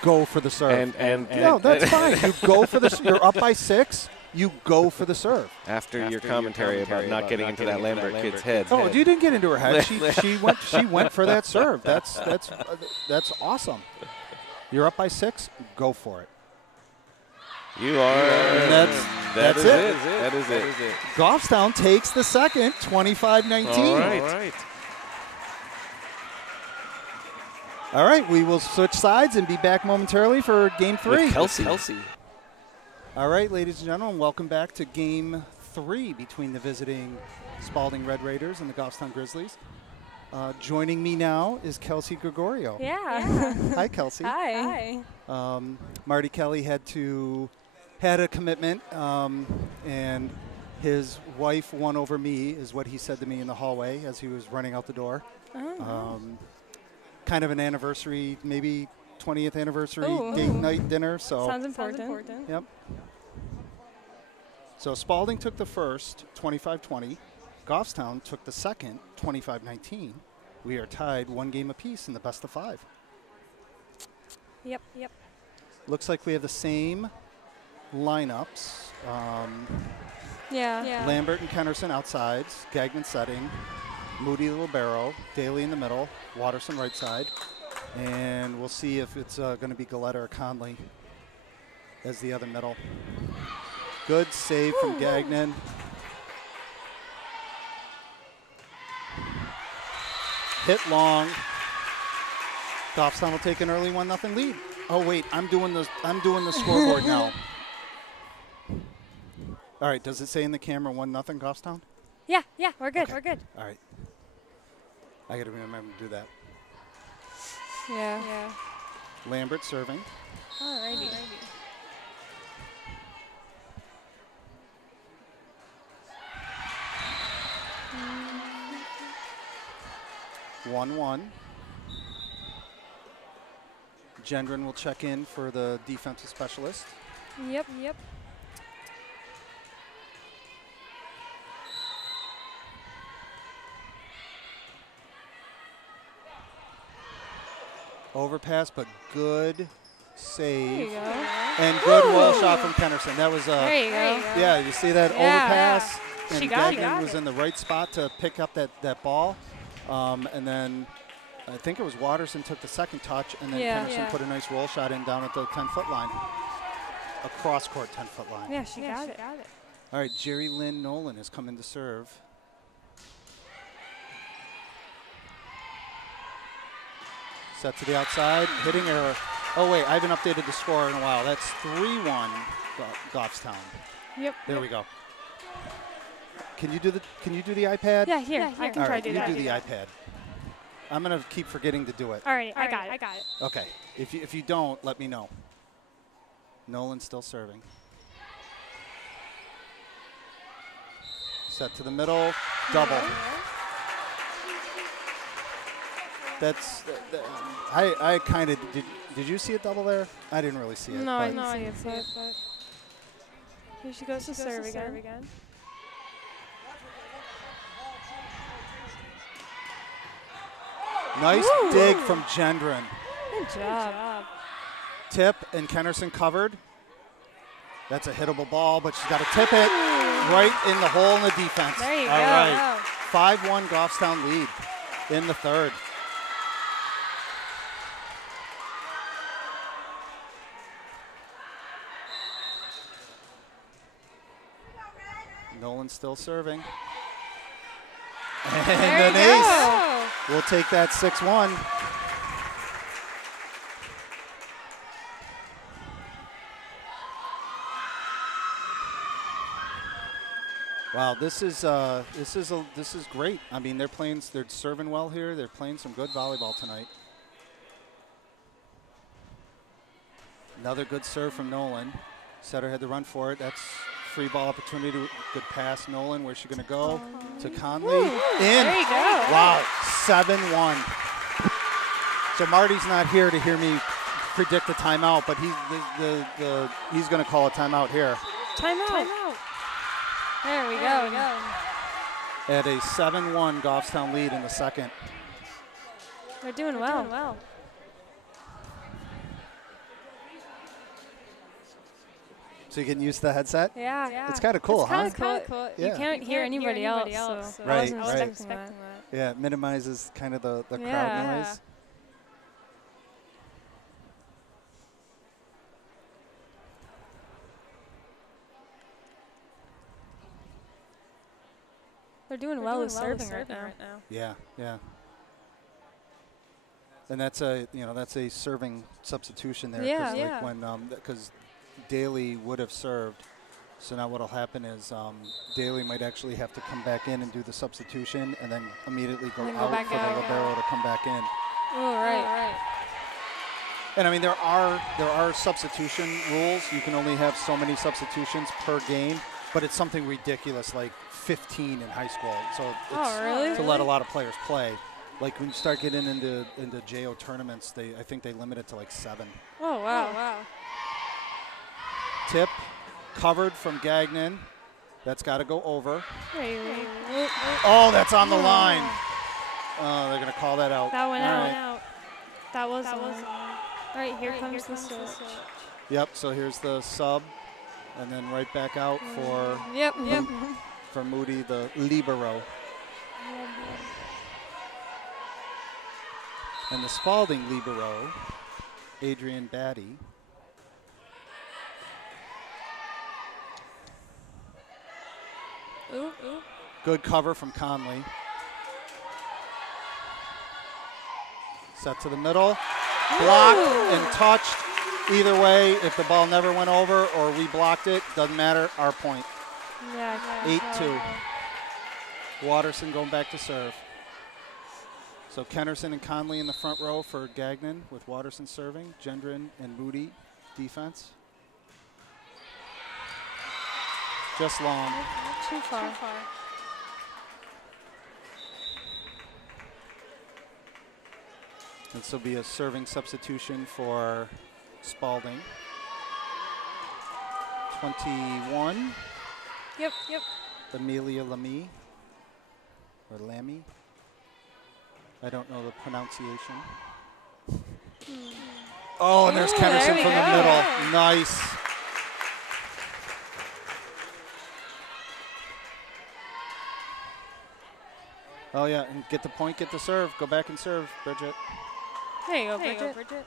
Go for the serve. No, that's fine. You go for the. You're up by 6. You go for the serve. After your commentary about not getting into that Lambert kid's head. Oh, you didn't get into her head. She went for that serve. That's awesome. You're up by 6. Go for it. You are. And that's it. That is it. Goffstown takes the second, 25-19. All right. All right, we will switch sides and be back momentarily for Game 3. With Kelsey. All right, ladies and gentlemen, welcome back to Game 3 between the visiting Spaulding Red Raiders and the Goffstown Grizzlies. Joining me now is Kelsey Gregorio. Yeah. Hi, Kelsey. Hi. Marty Kelly had a commitment, and his wife won over me, is what he said to me in the hallway as he was running out the door. Oh. Kind of an anniversary, maybe 20th anniversary date night dinner. So Sounds important. Yep. So Spaulding took the first, 25-20. Goffstown took the second, 25-19. We are tied 1 game apiece in the best of 5. Yep. Looks like we have the same lineups. Yeah. Lambert and Kennerson outsides, Gagnon setting, Moody the libero, Daly in the middle, Watterson right side, and we'll see if it's going to be Galetta or Conley as the other middle. Good save from Gagnon. Hit long. Goffstown will take an early 1-0 lead. Oh wait, I'm doing the scoreboard now. All right, does it say in the camera 1-0 Goffstown? Yeah, we're good. Okay. We're good. All right. I got to remember to do that. Yeah. Lambert serving. Alrighty. 1-1. Gendron will check in for the defensive specialist. Yep. Overpass, but good save. There you go. And good wall shot from Kennerson. That was There you go. Yeah, you see that overpass? She And got Gagnon it. was in the right spot to pick up that ball. And then I think it was Watterson took the second touch, and then Kennerson put a nice roll shot in down at the 10-foot line. A cross-court 10-foot line. Yeah, she got it. All right, Jerry Lynn Nolan is coming to serve. Set to the outside, hitting error. Oh wait, I haven't updated the score in a while. That's 3-1 Goffstown. Yep. There we go. Can you do the iPad? Yeah, here. I can try to do that. You do the iPad. I'm gonna keep forgetting to do it. All right, I got it. Okay. If you don't, let me know. Nolan's still serving. Set to the middle, double. That's I kind of did you see a double there? I didn't really see it. No, I didn't see it, but here she goes to serve again. Nice dig from Gendron. Good job. Tip and Kennerson covered. That's a hittable ball, but she's got to tip it right in the hole in the defense. There you All go. right. 5-1 Goffstown lead in the third. Nolan still serving. And an ace. We'll take that 6-1. Wow, this is great. I mean, they're serving well here. They're playing some good volleyball tonight. Another good serve from Nolan. Setter had to run for it. That's free ball opportunity. Good pass, Nolan. Where's she going to go? To Conley. In. There you go. Wow, 7-1. So Marty's not here to hear me predict a timeout, but he's going to call a timeout here. Timeout. There we go. At a 7-1 Goffstown lead in the second. They're doing well. So you're getting used to the headset? Yeah. It's kind of cool, It's kind of cool. Yeah. You can't hear anybody else. So Right, I wasn't right. expecting that. Yeah, it minimizes kind of the crowd Yeah. noise. They're doing well with serving right now. Yeah. And that's a serving substitution there. Yeah. Like when because Daly would have served. So now what'll happen is Daly might actually have to come back in and do the substitution, and then immediately go out for the libero to come back in. Oh, right. And I mean, there are substitution rules. You can only have so many substitutions per game, but it's something ridiculous, like 15 in high school. So it's to let a lot of players play. Like when you start getting into JO tournaments, I think they limit it to like 7. Oh, wow. Tip. Covered from Gagnon. That's got to go over. Oh, that's on the line. Oh, they're going to call that out. That went out. That was on. All right, here comes the switch. Yep, so here's the sub. And then right back out for for Moody, the libero. And the Spaulding libero, Adrian Batty. Ooh. Good cover from Conley. Set to the middle. Blocked and touched. Either way, if the ball never went over or we blocked it, doesn't matter. Our point. Yeah. 8-2. Watterson going back to serve. So Kennerson and Conley in the front row for Gagnon with Watterson serving. Gendron and Moody defense. Just long. Too far. This will be a serving substitution for Spaulding. 21. Yep. Amelia Lamy. Or Lamy. I don't know the pronunciation. Oh, and there's Kennerson from the middle. Nice. Oh, yeah, and get the point, get the serve. Go back and serve, Bridget. There you go, Bridget.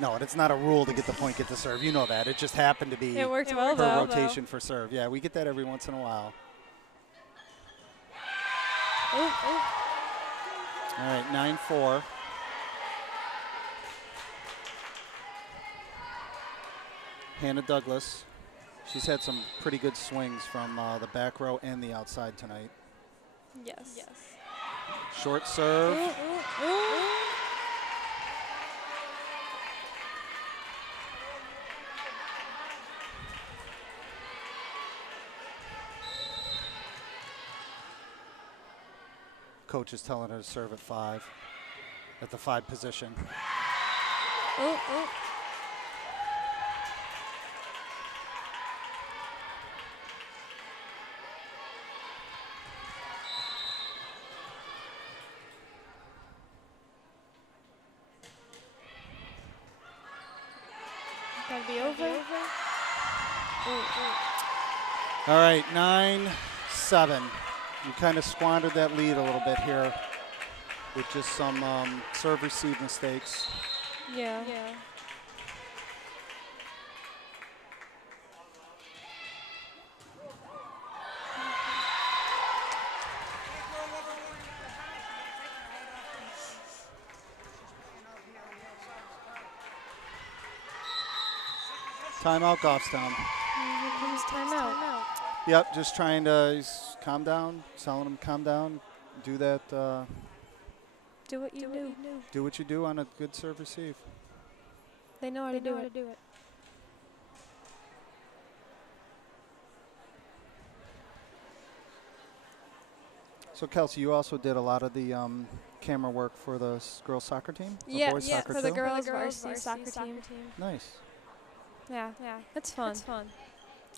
No, it's not a rule to get the point, get the serve. You know that. It just happened to be it worked well, per rotation for serve. Yeah, we get that every once in a while. All right, 9-4. Hannah Douglas. She's had some pretty good swings from the back row and the outside tonight. Yes. Short serve. Coach is telling her to serve at 5, at the 5 position. Gotta be over. All right, 9-7. You kind of squandered that lead a little bit here with just some serve receive mistakes. Yeah. Timeout, Goffstown. Here comes timeout. Yep, just trying to calm down, telling them calm down, do that. Do what you do. Do what you do on a good serve receive. They know how to do it. So, Kelsey, you also did a lot of the camera work for the girls' soccer team? Yeah, boys soccer for too? the girls' varsity soccer team. Nice. Yeah, it's fun.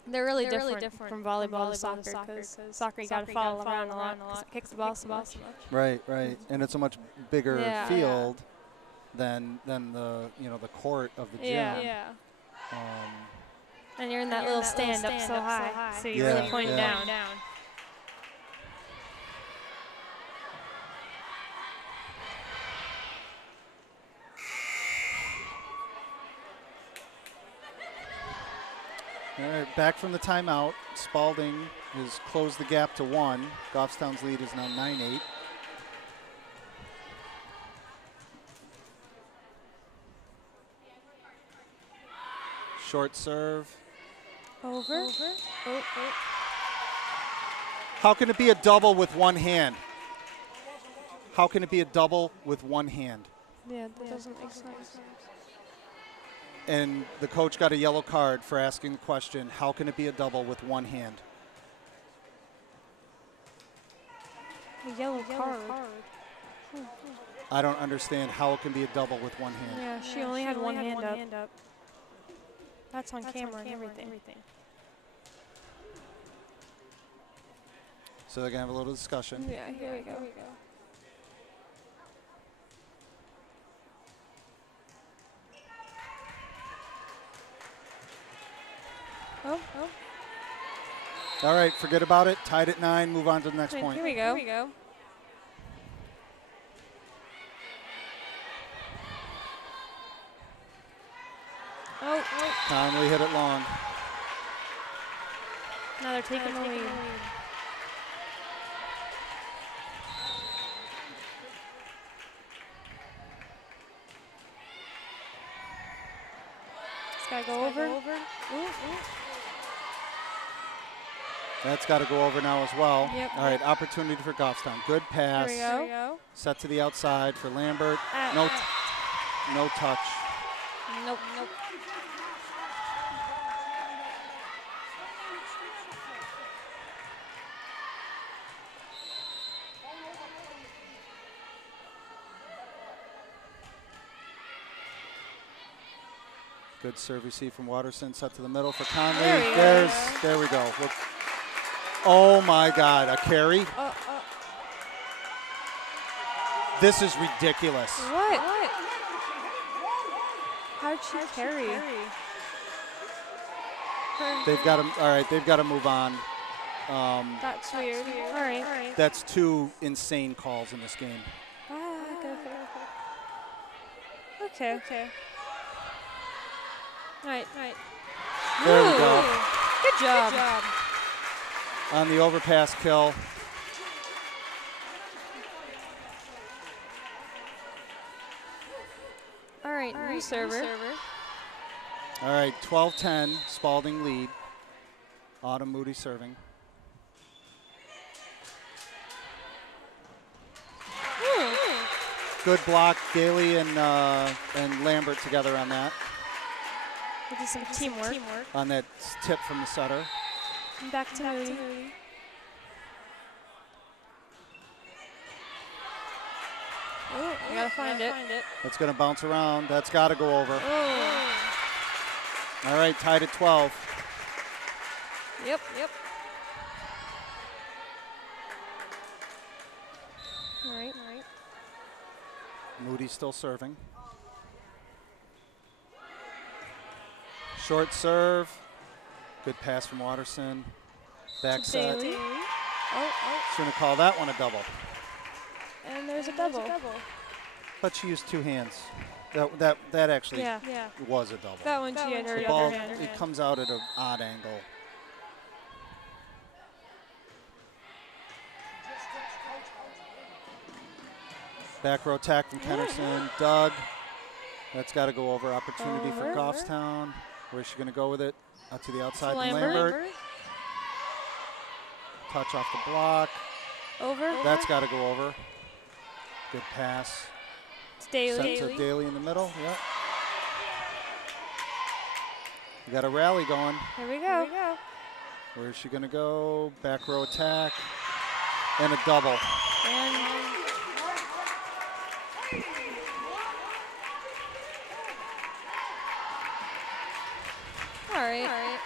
They're really different from volleyball to soccer because soccer you got to follow around a lot because it kicks the ball so much. Right. And it's a much bigger field than the the court of the gym. Yeah. And you're in that little stand up so high, so you're really pointing down. All right, back from the timeout. Spaulding has closed the gap to 1. Goffstown's lead is now 9-8. Short serve. Over. Oh. How can it be a double with one hand? How can it be a double with one hand? Yeah, that doesn't make sense. And the coach got a yellow card for asking the question, how can it be a double with one hand? A yellow card. I don't understand how it can be a double with one hand. Yeah, she only had one hand up. That's on camera and everything. So they're going to have a little discussion. Yeah, here we go. Oh. All right, forget about it. Tied at 9. Move on to the next point. Here we go. Oh. Conley hit it long. Now they're taking the lead. It's got to go over. Ooh. That's got to go over now as well. Yep. All right, opportunity for Goffstown. Good pass. There we go. Set to the outside for Lambert. No touch. Nope. Good serve receive from Watterson. Set to the middle for Conley. There we go. Look. Oh my God, a carry. This is ridiculous. What? How'd she carry? They've got to. All right, they've got to move on. That's weird. All right. That's 2 insane calls in this game. Okay. All right. There we go. Good job. On the overpass kill. All right, new server. All right, 12-10, Spaulding lead. Autumn Moody serving. Good block, Daly and Lambert together on that. We did some teamwork. On that tip from the setter. Back to Moody. Oh, we gotta find it. That's gonna bounce around. That's gotta go over. All right, tied at 12. Yep. All right. Moody still serving. Short serve. Good pass from Watterson. Back set. Shouldn't have called that one a double. And there's a double. But she used 2 hands. That actually was a double. That one she had her the ball, it comes out at an odd angle. Back row attack from Kennerson. Doug. That's got to go over. Opportunity for Goffstown. Where's she going to go with it? Out to the outside. Lambert. Touch off the block. Over. That's got to go over. Good pass. It's Daly. Set to Daly in the middle. Yep. You got a rally going. Here we go. Where's she going to go? Back row attack. And a double. All right.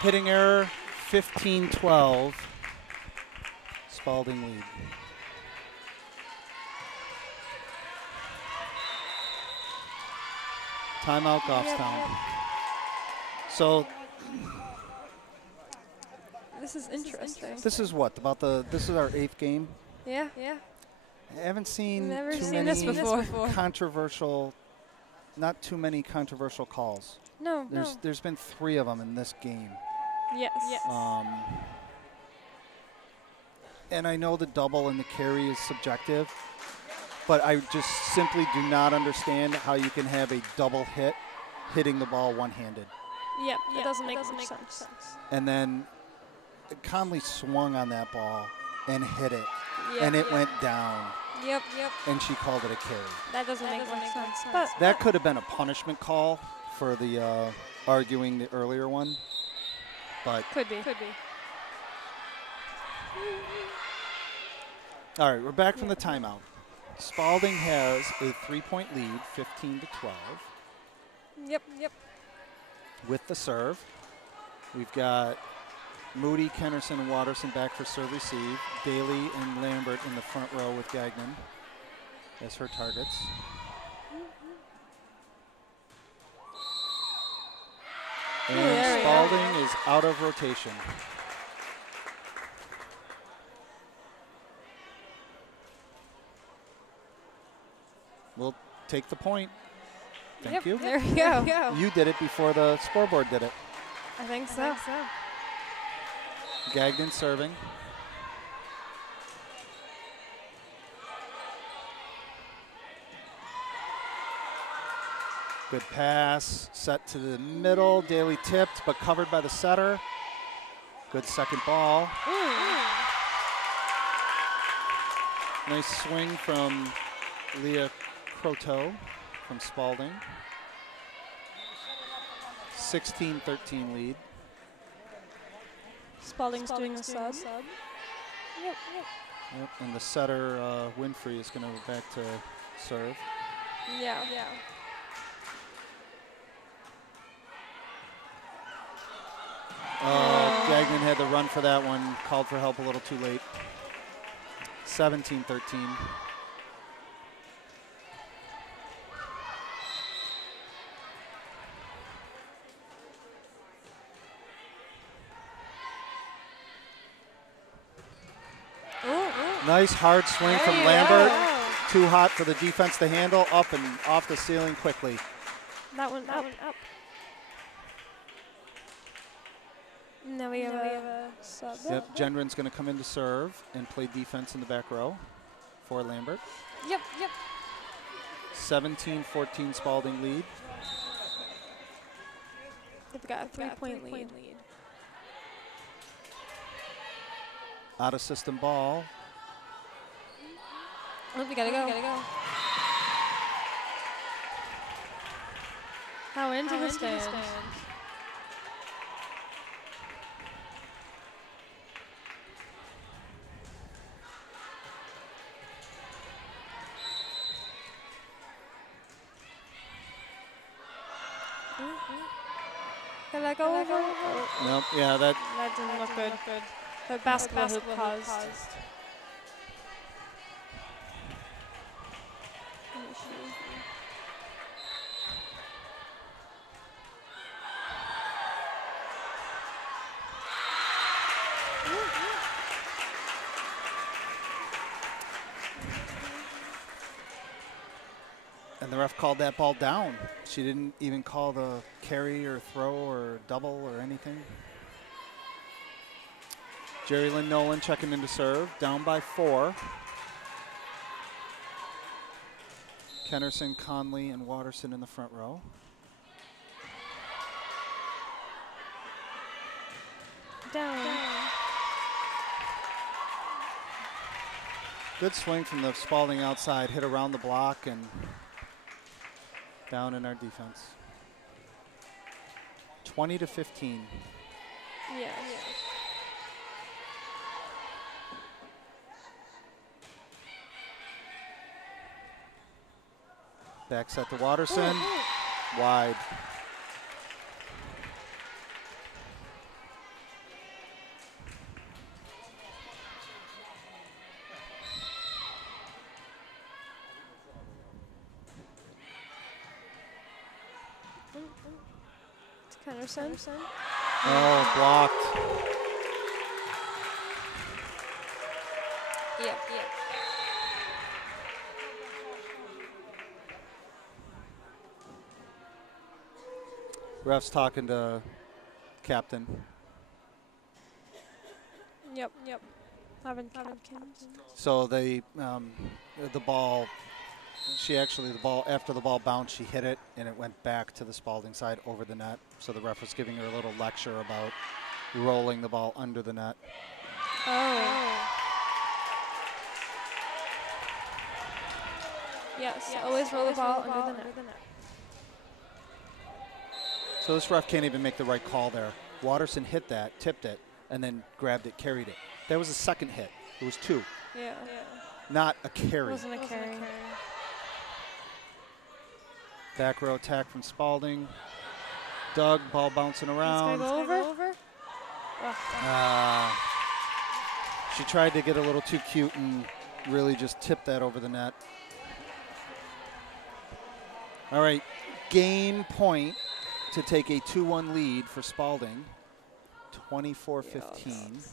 Hitting error, 15-12. Spaulding lead. Timeout, Goffstown. So this is interesting. this is what this is our 8th game. Yeah. I haven't seen Never too seen many this before. controversial not too many controversial calls. No, There's been 3 of them in this game. Yes. And I know the double and the carry is subjective, but I just simply do not understand how you can have a double hit hitting the ball one-handed. Yep, it doesn't make much sense. And then Conley swung on that ball and hit it, Yep, and it went down. Yep. And she called it a carry. That doesn't make much sense. But That could have been a punishment call for the arguing the earlier one, but could be. All right, we're back from the timeout. Spaulding has a 3-point lead, 15-12. Yep. With the serve. We've got Moody, Kennerson, and Watterson back for serve receive. Daly and Lambert in the front row with Gagnon as her targets. And Spaulding is out of rotation. We'll take the point. Thank you. There we go. You did it before the scoreboard did it. I think so. Gagnon serving. Good pass, set to the middle. Daly tipped, but covered by the setter. Good second ball. Nice swing from Leah Croteau from Spaulding. 16-13 lead. Spaulding's doing a sub. Yep. And the setter, Winfrey, is going to go back to serve. Yeah. Oh, Gagnon had to run for that one. Called for help a little too late. 17-13. Nice hard swing from Lambert. Too hot for the defense to handle. Up and off the ceiling quickly. That one up. Now we have a sub. Yep, Gendron's going to come in to serve and play defense in the back row for Lambert. Yep. 17-14 Spaulding lead. They've got a 3-point lead. Out of system ball. Oh, we gotta go. How into the stands. Did that go over? Nope, yeah, that didn't look good. The basketball hoop paused. And the ref called that ball down. She didn't even call the carry or throw or double or anything. Jerry Lynn Nolan checking in to serve, down by 4. Kennerson, Conley, and Watterson in the front row. Down. Good swing from the Spaulding outside, hit around the block and down in our defense. 20-15. Yeah. Back set to Watterson. Wide. Kennerson. Oh, blocked. Yep. Ref's talking to captain. Yep. So the ball, after the ball bounced, she hit it, and it went back to the Spaulding side over the net. So the ref was giving her a little lecture about rolling the ball under the net. Oh. Yes, always roll the ball under the net. So this ref can't even make the right call there. Watterson hit that, tipped it, and then grabbed it, carried it. That was a second hit. It was 2. Yeah. Not a carry. It wasn't a carry. Back row attack from Spaulding. Doug, ball bouncing around. Go over. She tried to get a little too cute and really just tipped that over the net. All right, game point to take a 2-1 lead for Spaulding. 24-15.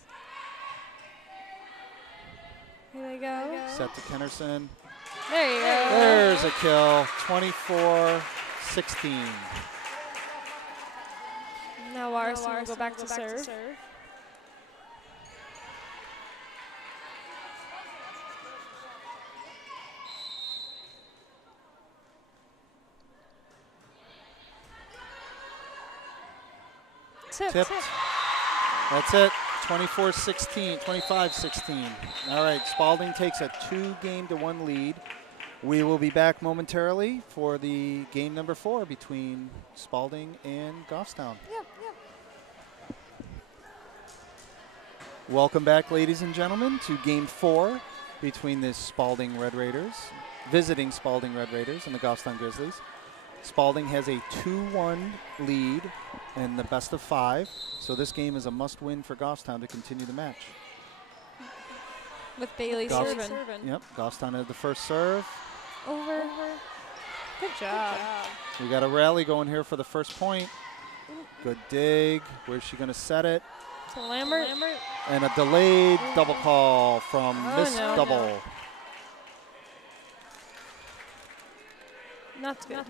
Here they go. Set to Kennerson. There you go. There's a kill. 24-16. Now Watterson will go back to serve. Tipped. That's it. 24-16, 25-16. All right, Spaulding takes a 2-game-to-1 lead. We will be back momentarily for the game number 4 between Spaulding and Goffstown. Yep. Welcome back, ladies and gentlemen, to game 4 between the Spaulding Red Raiders, visiting Spaulding Red Raiders and the Goffstown Grizzlies. Spaulding has a 2-1 lead in the best of 5, so this game is a must-win for Goffstown to continue the match. With Bailey serving. Yep, Goffstown had the first serve. Over. Good job. We got a rally going here for the first point. Good dig. Where's she going to set it? To Lambert. And a delayed double call from Miss Double. No. Not good.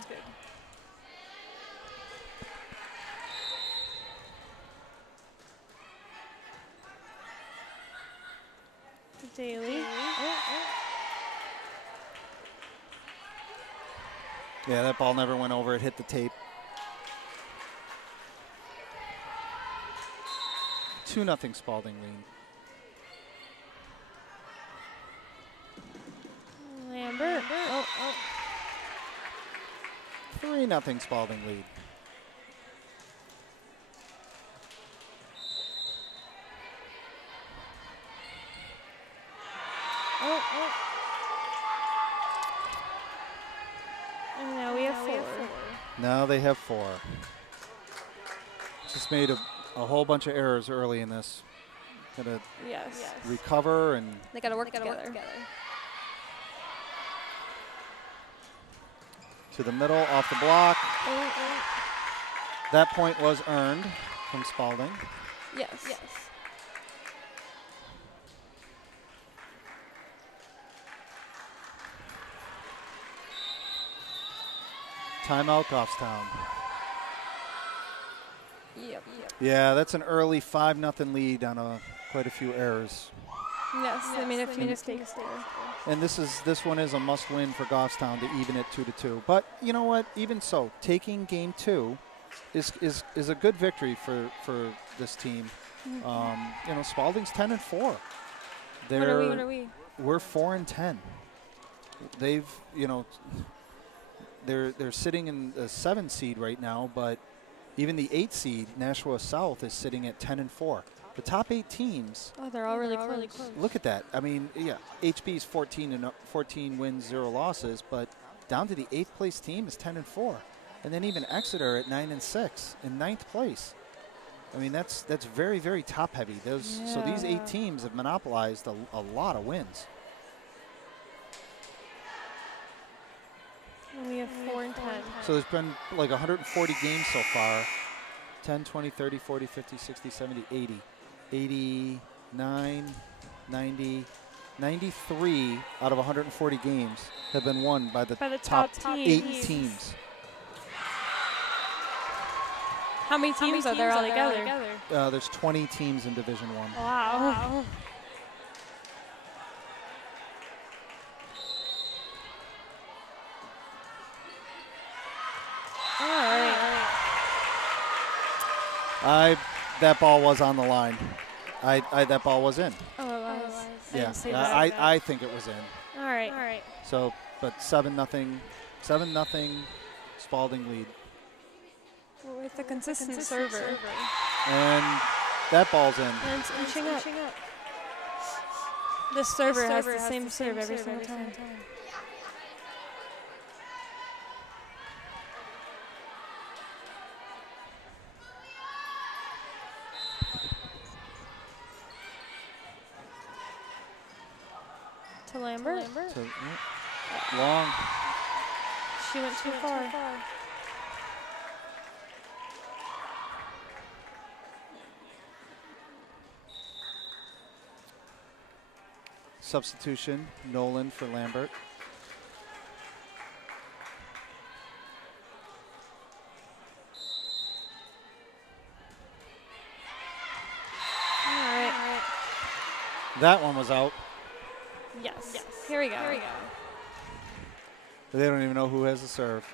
Daly. Yeah, that ball never went over. It hit the tape. 2-0 Spaulding lead. Lambert. 3-0 Spaulding lead. And now we have 4. Now they have 4. Just made a whole bunch of errors early in this. Got to recover and they got to work together. To the middle, off the block. That point was earned from Spaulding. Yes. Timeout, Goffstown. Yep. Yeah, that's an early 5-0 lead on quite a few errors. Yes, they made a few mistakes there. And this one is a must-win for Goffstown to even it 2-2. But you know what? Even so, taking game 2 is a good victory for this team. Spaulding's 10-4. What are we? We're 4-10. They've they're sitting in the 7 seed right now, but even the 8 seed, Nashua South, is sitting at 10-4. The top 8 teams. Oh, they're all really close. Look at that. I mean, yeah, HB's 14 wins, 0 losses, but down to the 8th place team is 10-4, and then even Exeter at 9-6 in 9th place. I mean, that's very, very top heavy. So these 8 teams have monopolized a lot of wins. And we have 4-10. So there's been like 140 games so far. 10, 20, 30, 40, 50, 60, 70, 80. 89, 90, 93 out of 140 games have been won by the top 8 teams. How many teams are there all together? There's 20 teams in Division I. Wow. All right. That ball was on the line. That ball was in. Oh, it was. Yeah, I think it was in. All right. So, but 7-0, Spaulding lead. With a consistent server. And that ball's in. And it's inching up. This server has the same serve every single time. To Lambert. Long. She went too far. Substitution, Nolan for Lambert. All right. That one was out. Yes. Here we go. They don't even know who has the serve.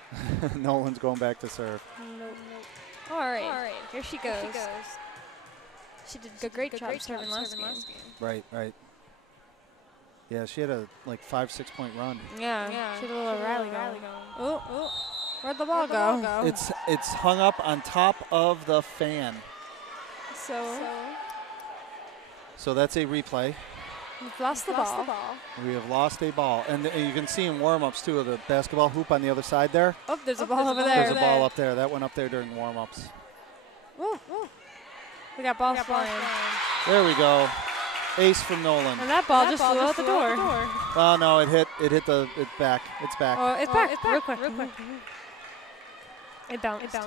Nolan's going back to serve. Nope. All right. Here she goes. She did a great job serving last game. Right. Yeah, she had a 5-6 point run. Yeah. She had a little rally going. Oh. Where'd the ball go? It's hung up on top of the fan. So that's a replay. We've lost the ball. We have lost a ball. And you can see in warm-ups, too, of the basketball hoop on the other side there. Oh, there's a ball over there. There's a ball up there. That went up there during warm-ups. Ooh. We got balls flying. There we go. Ace from Nolan. And that ball just flew out the door. Oh, no, it hit it's back. It's back. Oh, it's back. Real quick. It bounced.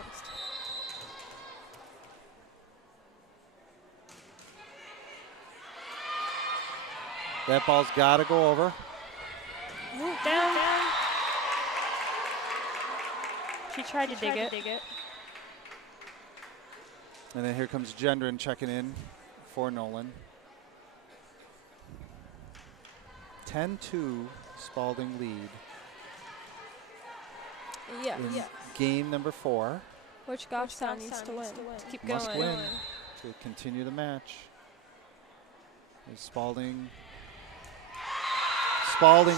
That ball's got to go over. Down. She tried to dig it. And then here comes Gendron checking in for Nolan. 10-2 Spaulding lead. Yeah. Game number 4. Which Goffstown needs to win. Keep going. Must win to continue the match. Spaulding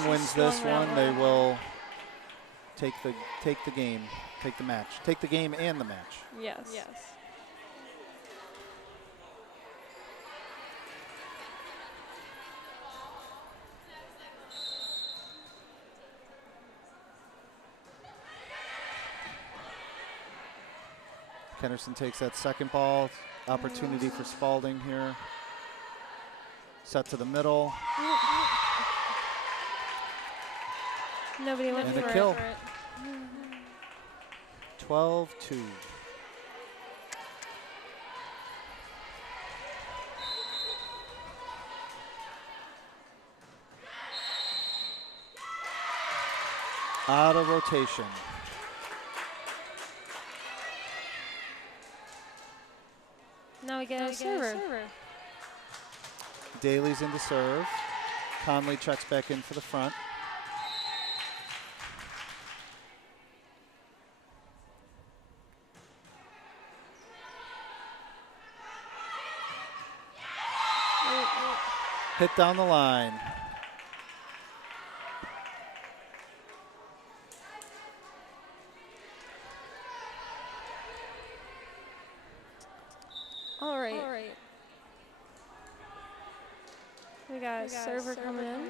wins this one. They will take the game, take the match, take the game and the match. Yes. Kennerson takes that second ball. Opportunity for Spaulding here. Set to the middle. Nobody went and for a it. kill. 12-2. Out of rotation. Now we get a server. Daly's into serve. Conley checks back in for the front. Hit down the line. All right. We got a server coming in.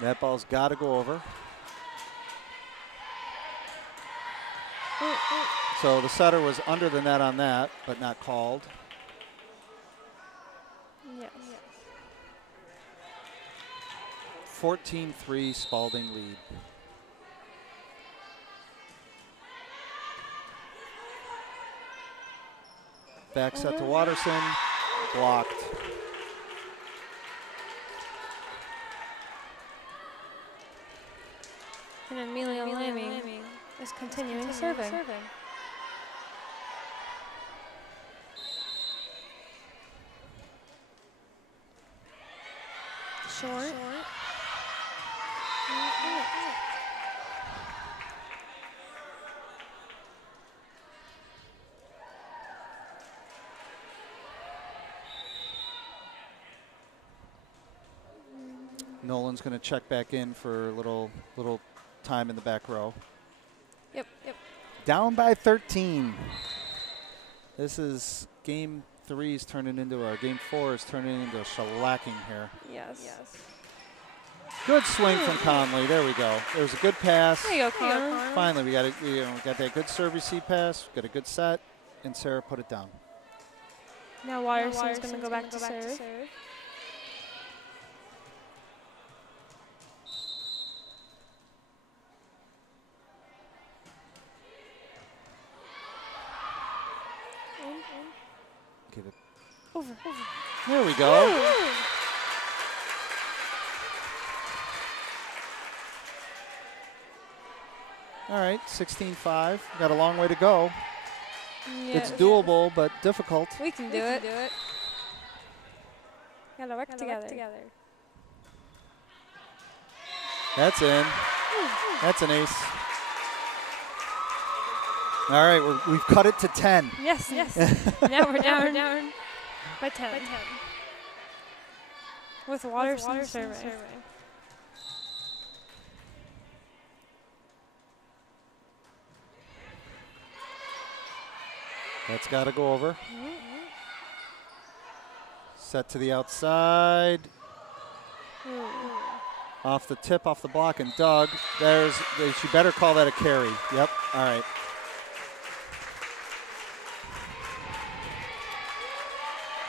That ball's got to go over. So the setter was under the net on that, but not called. Yes. 14-3 Spaulding lead. Back set to Watterson. blocked. And Amelia Laming is continuing serving. Short. Nolan's going to check back in for a little time in the back row. Yep. Down by 13. This is game 3 is turning into game 4 is turning into a shellacking here. Yes. Good swing from Conley. There we go. There's a good pass. There you go, Conley. Finally, we got got that good serve receive pass. Got a good set, and Sarah put it down. Now Waterson's going to go back to serve. Give it over. There we go. Ooh. All right, 16-5. Got a long way to go. Yeah, it's doable, but difficult. We can do it. Gotta work together. That's in. That's an ace. All right, we've cut it to 10. Yes. Now we're down by 10. With Waterson serving. That's got to go over. Set to the outside. Off the tip, off the block, and dug. She better call that a carry. Yep, all right.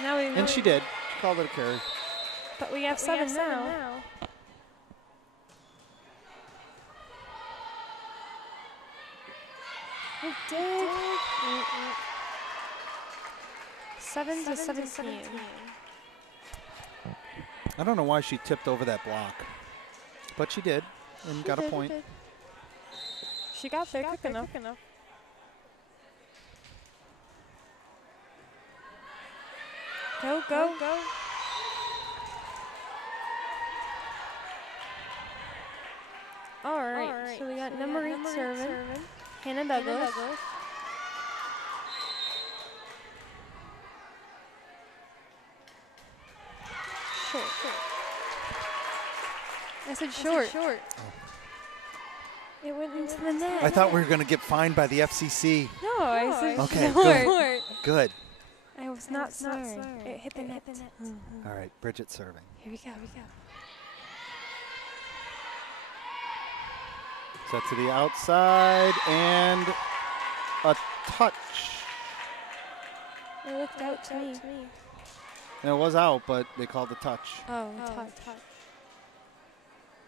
And she did. She called it a carry. But we have 7 now. We did. 7 to 17. I don't know why she tipped over that block, but she did and got a point. She got there quick enough. Go. All right. So we got number 8 serving. Hannah Douglas. Short. I said short. Oh. It went into the net. I thought we were going to get fined by the FCC. No, I said okay, short. Good. I was not sorry. It hit the net. All right, Bridget serving. Here we go. Set to the outside and a touch. It looked out to me. And it was out, but they called the touch. Oh, touch.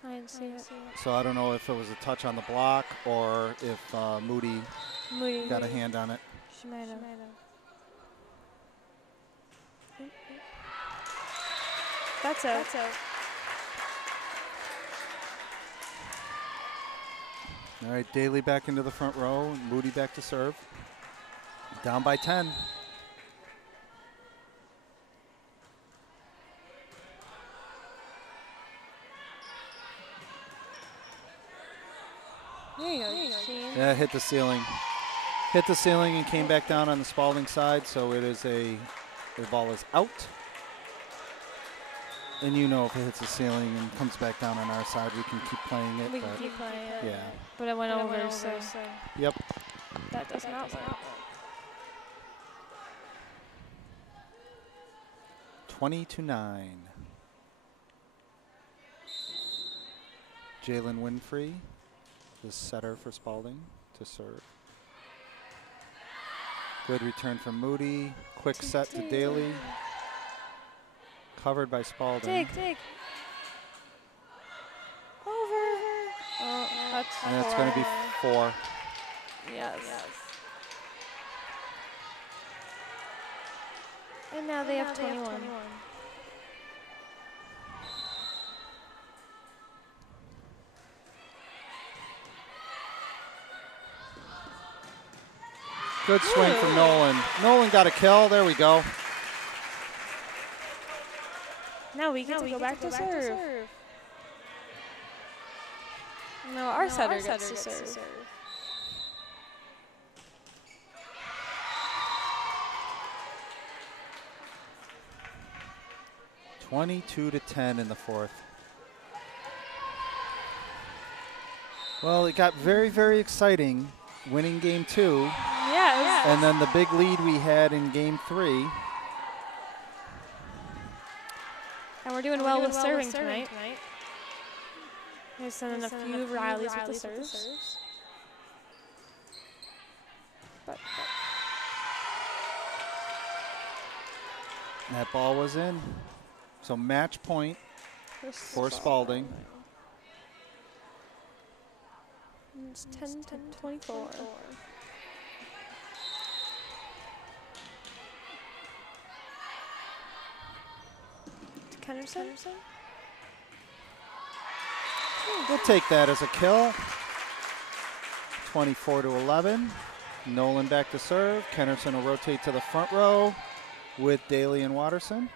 I didn't see it. So I don't know if it was a touch on the block or if Moody got a hand on it. She might have. That's out. All right, Daly back into the front row, and Moody back to serve. Down by 10. There you go, Shane. Yeah, hit the ceiling. Hit the ceiling and came back down on the Spaulding side, so it is the ball is out. And you know if it hits the ceiling and comes back down on our side, we can keep playing it. We can keep playing it. Yeah. But it went over, so. Yep. That does not work. 20-9. Jalen Winfrey, the setter for Spaulding, to serve. Good return from Moody. Quick set to Daly. Covered by Spaulding. Dig. Over. Oh, that's and it's going to be 4. Yes. And now they have 21. Good swing from Nolan. Nolan got a kill. There we go. Now we get to go back to serve. No, our setter gets to serve. (22-10) in the fourth. Well, it got very, very exciting winning game 2. Yeah. And then the big lead we had in game 3. And we're doing well with serving tonight. We're sending a few rallies with the serves. But that ball was in. So match point for Spaulding. It's 10-24. To Kennerson. We'll take that as a kill. 24-11. Nolan back to serve. Kennerson will rotate to the front row with Daly and Watterson.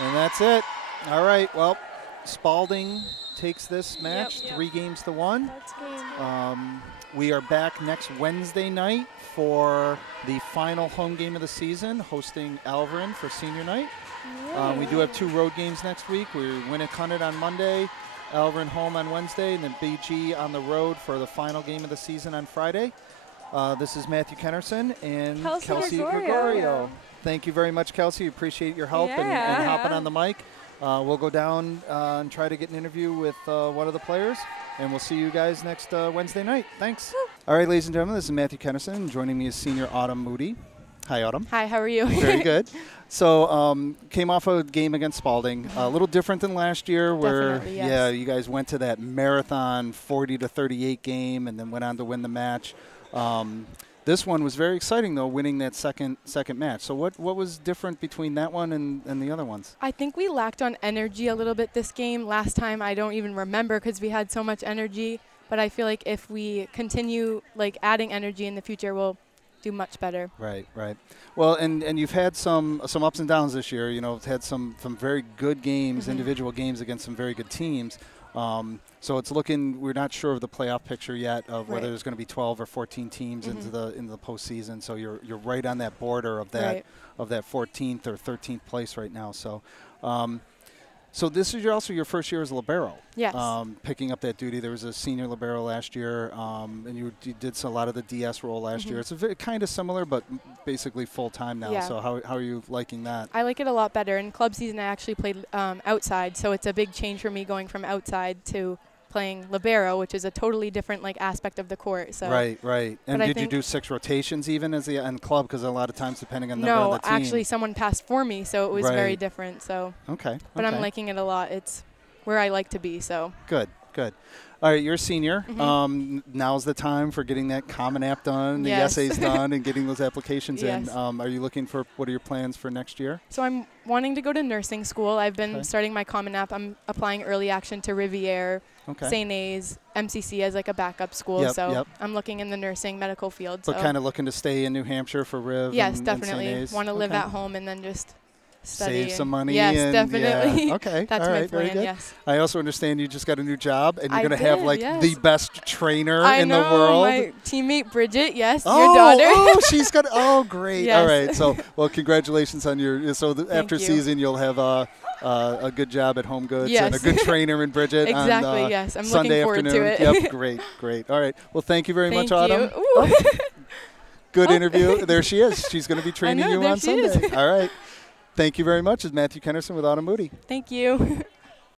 And that's it. All right, well, Spaulding takes this match 3-1. That's game. We are back next Wednesday night for the final home game of the season, hosting Alverin for senior night. We do have 2 road games next week. We Winnicott on Monday, Alverin home on Wednesday, and then BG on the road for the final game of the season on Friday. This is Matthew Kennerson and Kelsey Gregorio. Thank you very much, Kelsey. Appreciate your help and hopping on the mic. We'll go down and try to get an interview with one of the players, and we'll see you guys next Wednesday night. Thanks. All right, ladies and gentlemen, this is Matthew Kennerson. Joining me is senior Autumn Moody. Hi, Autumn. Hi, how are you? Very good. So came off a game against Spaulding. A little different than last year where, yes. You guys went to that marathon 40-38 game and then went on to win the match. This one was very exciting, though, winning that second match. So what was different between that one and the other ones? I think we lacked on energy a little bit this game. Last time, I don't even remember because we had so much energy. But I feel like if we continue adding energy in the future, we'll do much better. Right. Well, and you've had some ups and downs this year. You know, had some very good games, individual games against some very good teams. So it's looking, we're not sure of the playoff picture yet of whether there's going to be 12 or 14 teams into the postseason. So you're right on that border of that 14th or 13th place right now. So so this is also your first year as a libero. Yes. Picking up that duty. There was a senior libero last year, and you did a lot of the DS role last year. It's kind of similar, but basically full time now. Yeah. So how are you liking that? I like it a lot better. In club season, I actually played outside, so it's a big change for me going from outside to playing libero, which is a totally different aspect of the court. So right. And did you do 6 rotations even as in club? Because a lot of times, depending on the number of the team. No, actually, someone passed for me, so it was very different. So but I'm liking it a lot. It's where I like to be. So good. All right, you're a senior. Now's the time for getting that Common App done, the essays done, and getting those applications in. Are you looking for, what are your plans for next year? So I'm wanting to go to nursing school. I've been starting my Common App. I'm applying early action to Riviere, St. A's, MCC as a backup school. I'm looking in the nursing medical field. But kind of looking to stay in New Hampshire for Riv. Yes, and definitely. And St. A's. Want to live at home and then just study. Save some money. Yes, and definitely. Yeah. Okay. That's all right, my plan, very good. yes. I also understand you just got a new job, and you're going to have yes. the best trainer in the world. My teammate Bridget, your daughter. She's got. Oh, great. Yes. All right. So, well, congratulations on your. So after Thank you. season, you'll have a good job at Home Goods yes. and a good trainer in Bridget. Exactly. On, yes. I'm Sunday looking forward afternoon. to it. Yep. Great. All right. Well, thank you very Thank much, Autumn. you. Good interview. There she is. She's going to be training you on Sunday. All right. Thank you very much. It's Matthew Kennerson with Autumn Moody. Thank you.